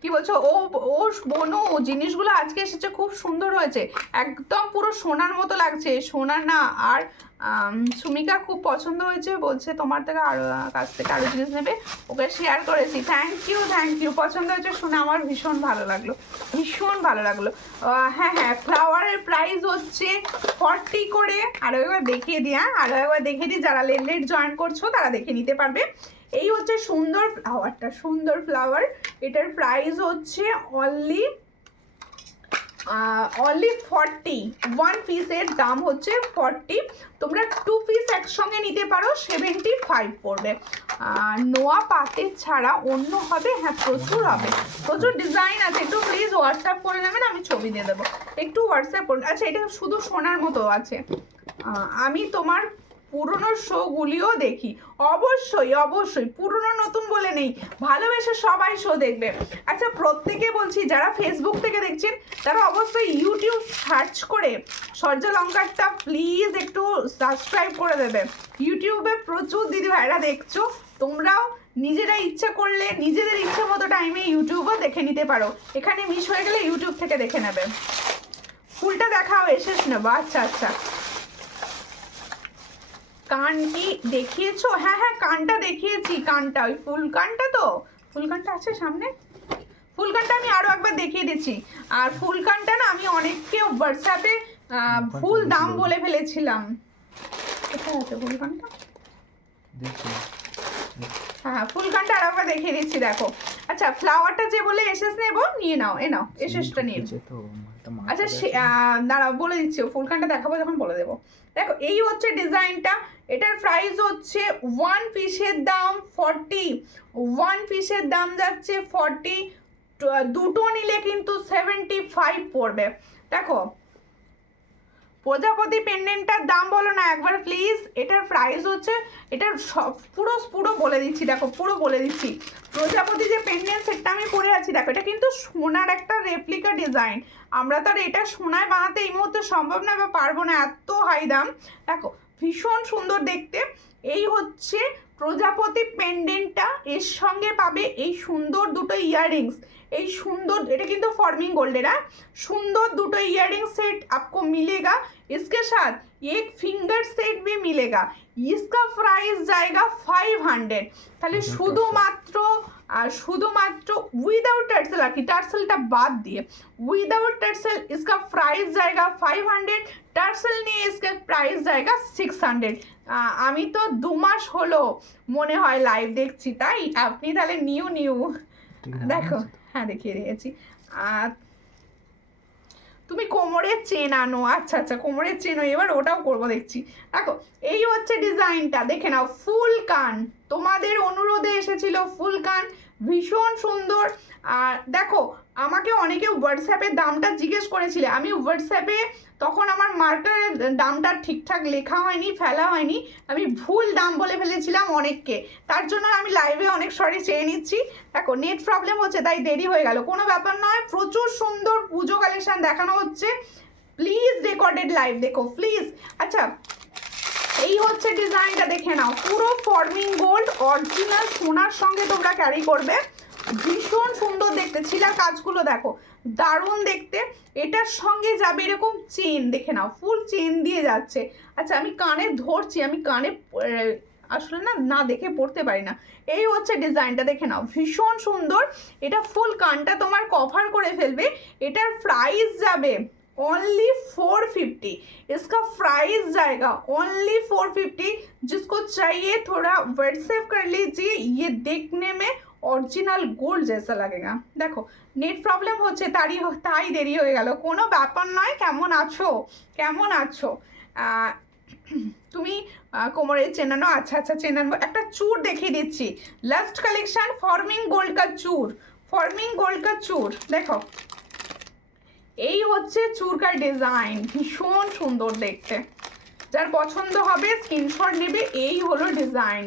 কি বলছো? ও বোনো, জিনিসগুলো আজকে এসেছে, খুব সুন্দর হয়েছে, একদম পুরো সোনার মতো লাগছে, সোনার না। আর সুমিকা খুব পছন্দ হয়েছে, বলছে তোমার থেকে কাছ থেকে আরো জিনিস নেবে, ওকে শেয়ার করেছি। থ্যাংক ইউ, পছন্দ হয়েছে শুনে আমার ভীষণ ভালো লাগলো। হ্যাঁ, ফ্লাওয়ারের প্রাইস হচ্ছে 40 করে। আরো একবার দেখিয়ে দিই, যারা লেট জয়েন করছো তারা দেখে নিতে পারবে। এই হচ্ছে সুন্দর ফ্লাওয়ার, এটার প্রাইস হচ্ছে অনলি 40। 1 পিসের দাম হচ্ছে 40, তোমরা 2 পিস একসঙ্গে নিতে পারো, 75 পড়বে। নোয়া পাতের ছাড়া অন্য হবে? হ্যাঁ, প্রচুর ডিজাইন আছে, একটু প্লিজ হোয়াটসঅ্যাপ করে নেবেন, আমি ছবি দিয়ে দেবো, একটু হোয়াটসঅ্যাপ করুন। আচ্ছা, এটা শুধু সোনার মতো আছে। আমি তোমার পুরনো শোগুলিও দেখি, অবশ্যই, পুরনো নতুন বলে নেই, ভালোবেসে সবাই শো দেখবে। আচ্ছা, প্রত্যেকে বলছি যারা ফেসবুক থেকে দেখছেন তারা অবশ্যই ইউটিউব সার্চ করে সূর্যালঙ্কারটা প্লিজ একটু সাবস্ক্রাইব করে দেবে। ইউটিউবে প্রচুর দিদি ভাইরা দেখছো, তোমরাও নিজেরা ইচ্ছা করলে নিজেদের ইচ্ছে মতো টাইমে ইউটিউবও দেখে নিতে পারো, এখানে মিস হয়ে গেলে ইউটিউব থেকে দেখে নেবে। ফুলটা দেখাও, শেষ নেবো। আচ্ছা, কান কি দেখিয়েছো? হ্যাঁ, কানটা দেখিয়েছি, কানটা ওই ফুলকানটা আছে সামনে, ফুলকানটা আমি আরো একবার দেখিয়ে দিচ্ছি। আর ফুলকানটা না আমি অনেককে হোয়াটসঅ্যাপে ফুল দাম বলে ফেলেছিলাম। কোথায় আছে ফুলকানটা? হ্যাঁ, ফুলকানটা আরো একবার দেখিয়ে দিচ্ছি, দেখো। আচ্ছা, ফ্লাওয়ারটা যে বলে এসেস নেবো, নিয়ে নাও, এসেসটা নিয়ে। আচ্ছা, দাঁড়াও বলে দিচ্ছি, ফুলকানটা দেখাবো যখন বলে দেবো। দেখো এই হচ্ছে ডিজাইনটা, এটার প্রাইস হচ্ছে 1 পিসের দাম 40, 1 পিসের দাম যাচ্ছে 40, দুটো নিলে কিন্তু 75 পড়বে। দেখো প্রজাপতি পেন্ডেন্টটার দাম বলো না একবার প্লিজ। এটার প্রাইস হচ্ছে, এটার সব পুরো বলে দিচ্ছি, দেখো পুরো বলে দিচ্ছি। প্রজাপতি যে পেন্ডেন্ট সেটটা আমি পরে আছি, দেখো এটা কিন্তু সোনার একটা রেপ্লিকা ডিজাইন, আমরা তো আর এটা সোনায় বানাতে এই মুহূর্তে সম্ভব না বা পারবো না, এত হাই দাম। দেখো ভীষণ সুন্দর দেখতে। এই হচ্ছে প্রজাপতি পেন্ডেন্টটা, এর সঙ্গে পাবে এই সুন্দর দুটো ইয়াররিংস, এই সুন্দর, এটা কিন্তু फॉर्मिंग गोल्डेड है, सुंदर দুটো ইয়াররিং সেট आपको मिलेगा। इसके साथ एक फिंगर सेट भी मिलेगा, इसका प्राइस जाएगा 500। তাহলে শুধুমাত্র উইদাউট টার্সেল, আর কি টার্সেলটা বাদ দিয়ে উইদাউট টার্সেল इसका प्राइस जाएगा 500, টার্সেল নিয়ে इसका प्राइस जाएगा 600। আমি তো 2 মাস হলো মনে হয় লাইভ দেখছি, তাই আপনি তাহলে নিউ দেখো। হ্যাঁ দেখিয়ে দিয়েছি। আর তুমি কোমরের চেন আনো, আচ্ছা আচ্ছা কোমরের চেন, এবার ওটাও করবো দেখছি। দেখো এই হচ্ছে ডিজাইনটা, দেখে নাও ফুল কান, তোমাদের অনুরোধে এসেছিল ফুল কান, ভীষণ সুন্দর। আর দেখো আমাকে অনেকে হোয়াটসঅ্যাপে দামটা জিজ্ঞেস করেছিলে, আমি হোয়াটসঅ্যাপে তখন আমার মার্কারের দামটা ঠিকঠাক লেখা হয়নি, ফেলা হয়নি, আমি ভুল দাম বলে ফেলেছিলাম অনেককে, তার জন্য আমি লাইভে অনেক সরি চেয়ে নিচ্ছি। দেখো নেট প্রবলেম হচ্ছে তাই দেরি হয়ে গেল, কোনো ব্যাপার নয়, প্রচুর সুন্দর পুজো কালেকশন দেখানো হচ্ছে, প্লিজ রেকর্ডেড লাইভ দেখো প্লিজ। আচ্ছা এই হচ্ছে ডিজাইনটা, দেখে নাও পুরো ফর্মিং গোল্ড অরিজিনাল সোনার সঙ্গে তোমরা ক্যারি করবে, ভীষণ সুন্দর দেখতে, ছিলার কাজগুলো দেখো দারুণ দেখতে। এটার সঙ্গে যাবে এরকম চেন, দেখে নাও ফুল চেন দিয়ে যাচ্ছে। আচ্ছা আমি কানে ধরছি, আমি কানে আসলে না দেখে পড়তে পারি না। এই হচ্ছে ডিজাইনটা, দেখে নাও ভীষণ সুন্দর, এটা ফুল কানটা তোমার কভার করে ফেলবে। এটার প্রাইস যাবে ओनली 450, इसका प्राइस जाएगा ओनली 450। जिसको चाहिए थोड़ा व्हाट्सएप कर लीजिए, ये देखने में অরিজিনাল গোল্ড জেসা লাগেগা। দেখো নেট প্রবলেম হচ্ছে তাই দেরি হয়ে গেল, কোনো ব্যাপার নয়। কেমন আছো, কেমন আছো? তুমি কোমরের চেনানো, আচ্ছা আচ্ছা চেনানো। একটা চূড় দেখিয়ে দিচ্ছি, লাস্ট কালেকশন ফর্মিং গোল্ড কা চূড়, ফর্মিং গোল্ড কা চূড়। দেখো এই হচ্ছে চূড়কার ডিজাইন, ভীষণ সুন্দর দেখতে, যার পছন্দ হবে স্ক্রিনশট নেবে। এই হলো ডিজাইন,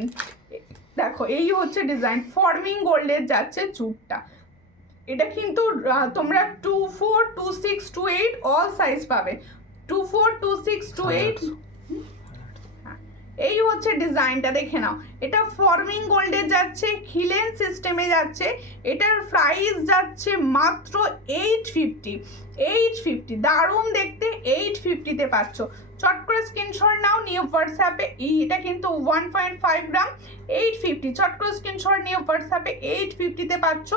দেখো এই হচ্ছে ডিজাইন, ফর্মিং গোল্ডের যাচ্ছে চূড়টা। এটা কিন্তু তোমরা 24, 26, 28 অল সাইজ পাবে, 24, 26, 28। এই হচ্ছে ডিজাইনটা, দেখে নাও এটা ফর্মিং গোল্ডে যাচ্ছে, খিলেন সিস্টেমে যাচ্ছে, এটার প্রাইস যাচ্ছে মাত্র 850, 850, দারুণ দেখতে, 850-তে পাচ্ছ। চট করে স্ক্রিনশট নাও, নিয়ে হোয়াটসঅ্যাপে, এটা কিন্তু 1.5 গ্রাম, 850, চট করে স্ক্রিনশট নিয়ে হোয়াটসঅ্যাপে 850-তে পাচ্ছ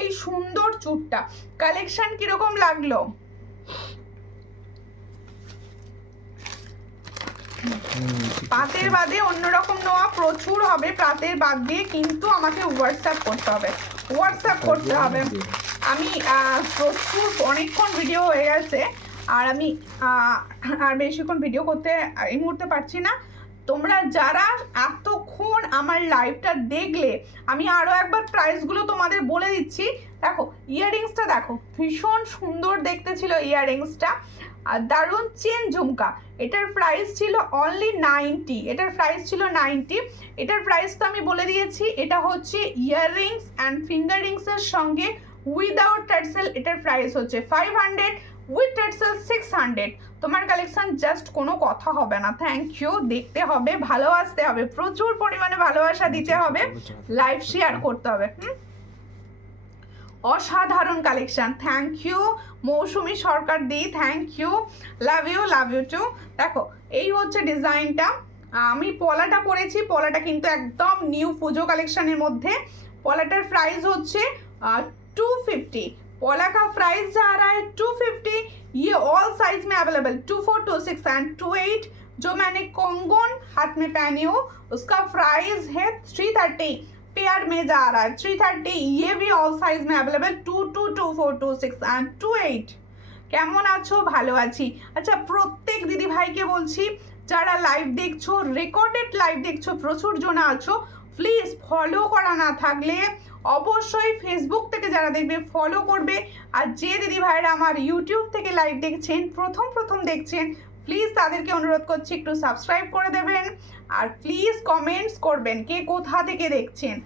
এই সুন্দর চূড়টা। কালেকশন কিরকম লাগলো? পাতের বাদে অন্যরকম নেওয়া প্রচুর হবে, পাতের বাদ দিয়ে কিন্তু আমাকে হোয়াটসঅ্যাপ করতে হবে, হোয়াটসঅ্যাপ করতে হবে। আমি প্রচুর অনেকক্ষণ ভিডিও হয়ে গেছে, আর আমি আর বেশিক্ষণ ভিডিও করতে এই মুহূর্তে পারছি না। তোমরা যারা এতক্ষণ আমার লাইভটা দেখলে, আমি আরও একবার প্রাইসগুলো তোমাদের বলে দিচ্ছি। দেখো ইয়াররিংসটা দেখো, ভীষণ সুন্দর দেখতে ছিল ইয়াররিংসটা, আর দারুণ চেন ঝুমকা। এটার প্রাইস ছিল অনলি 90, এটার প্রাইস ছিল 90। এটার প্রাইস তো আমি বলে দিয়েছি, এটা হচ্ছে ইয়াররিংস অ্যান্ড ফিঙ্গার রিংসের সঙ্গে উইদাউট টার্সেল, এটার প্রাইস হচ্ছে 500, উইথ টার্সেল 600। তোমার কালেকশন জাস্ট কোনো কথা হবে না, থ্যাংক ইউ। দেখতে হবে, ভালোবাসতে হবে, প্রচুর পরিমাণে ভালোবাসা দিতে হবে, লাইভ শেয়ার করতে হবে। অসাধারণ collection, thank you Mousumi Sarkar the, thank you, love you too. দেখো এই হচ্ছে ডিজাইনটা, আমি পলাটা পরেছি, পলাটা কিন্তু একদম নিউ পুজো কালেকশনের মধ্যে। পলাটার প্রাইস হচ্ছে 250, पोला का प्राइस जा रहा है 250। ये ऑल साइज में अवेलेबल 24, 26 एंड 28। जो मैंने कोंगोन हाथ में पहनी हो उसका प्राइस है 330, पेयर में जा रहा है 330। ये भी ऑल साइज में अवेलेबल 22, 24, 26 एंड 28। কেমন আছো? ভালো আছি। আচ্ছা প্রত্যেক দিদি ভাইকে বলছি, যারা লাইভ দেখছো, রেকর্ডেড লাইভ দেখছো, প্রচুর জন আছো, প্লিজ ফলো করা না থাকলে অবশ্যই ফেসবুক থেকে যারা দেখবে ফলো করবে। আর যে দিদি ভাইরা আমার ইউটিউব থেকে লাইভ দেখছেন, প্রথম দেখছেন, প্লিজ তাদেরকে অনুরোধ করছি একটু সাবস্ক্রাইব করে দেবেন, আর প্লিজ কমেন্টস করবেন কে কোথা থেকে দেখছেন,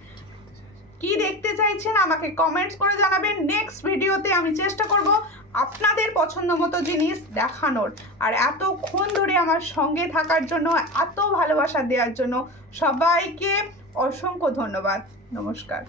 কি দেখতে চাইছেন আমাকে কমেন্টস করে জানাবেন। নেক্সট ভিডিওতে আমি চেষ্টা করব আপনাদের পছন্দ মতো জিনিস দেখানোর। আর এতক্ষণ ধরে আমার সঙ্গে থাকার জন্য, এত ভালোবাসা দেওয়ার জন্য সবাইকে অসংখ্য ধন্যবাদ। নমস্কার।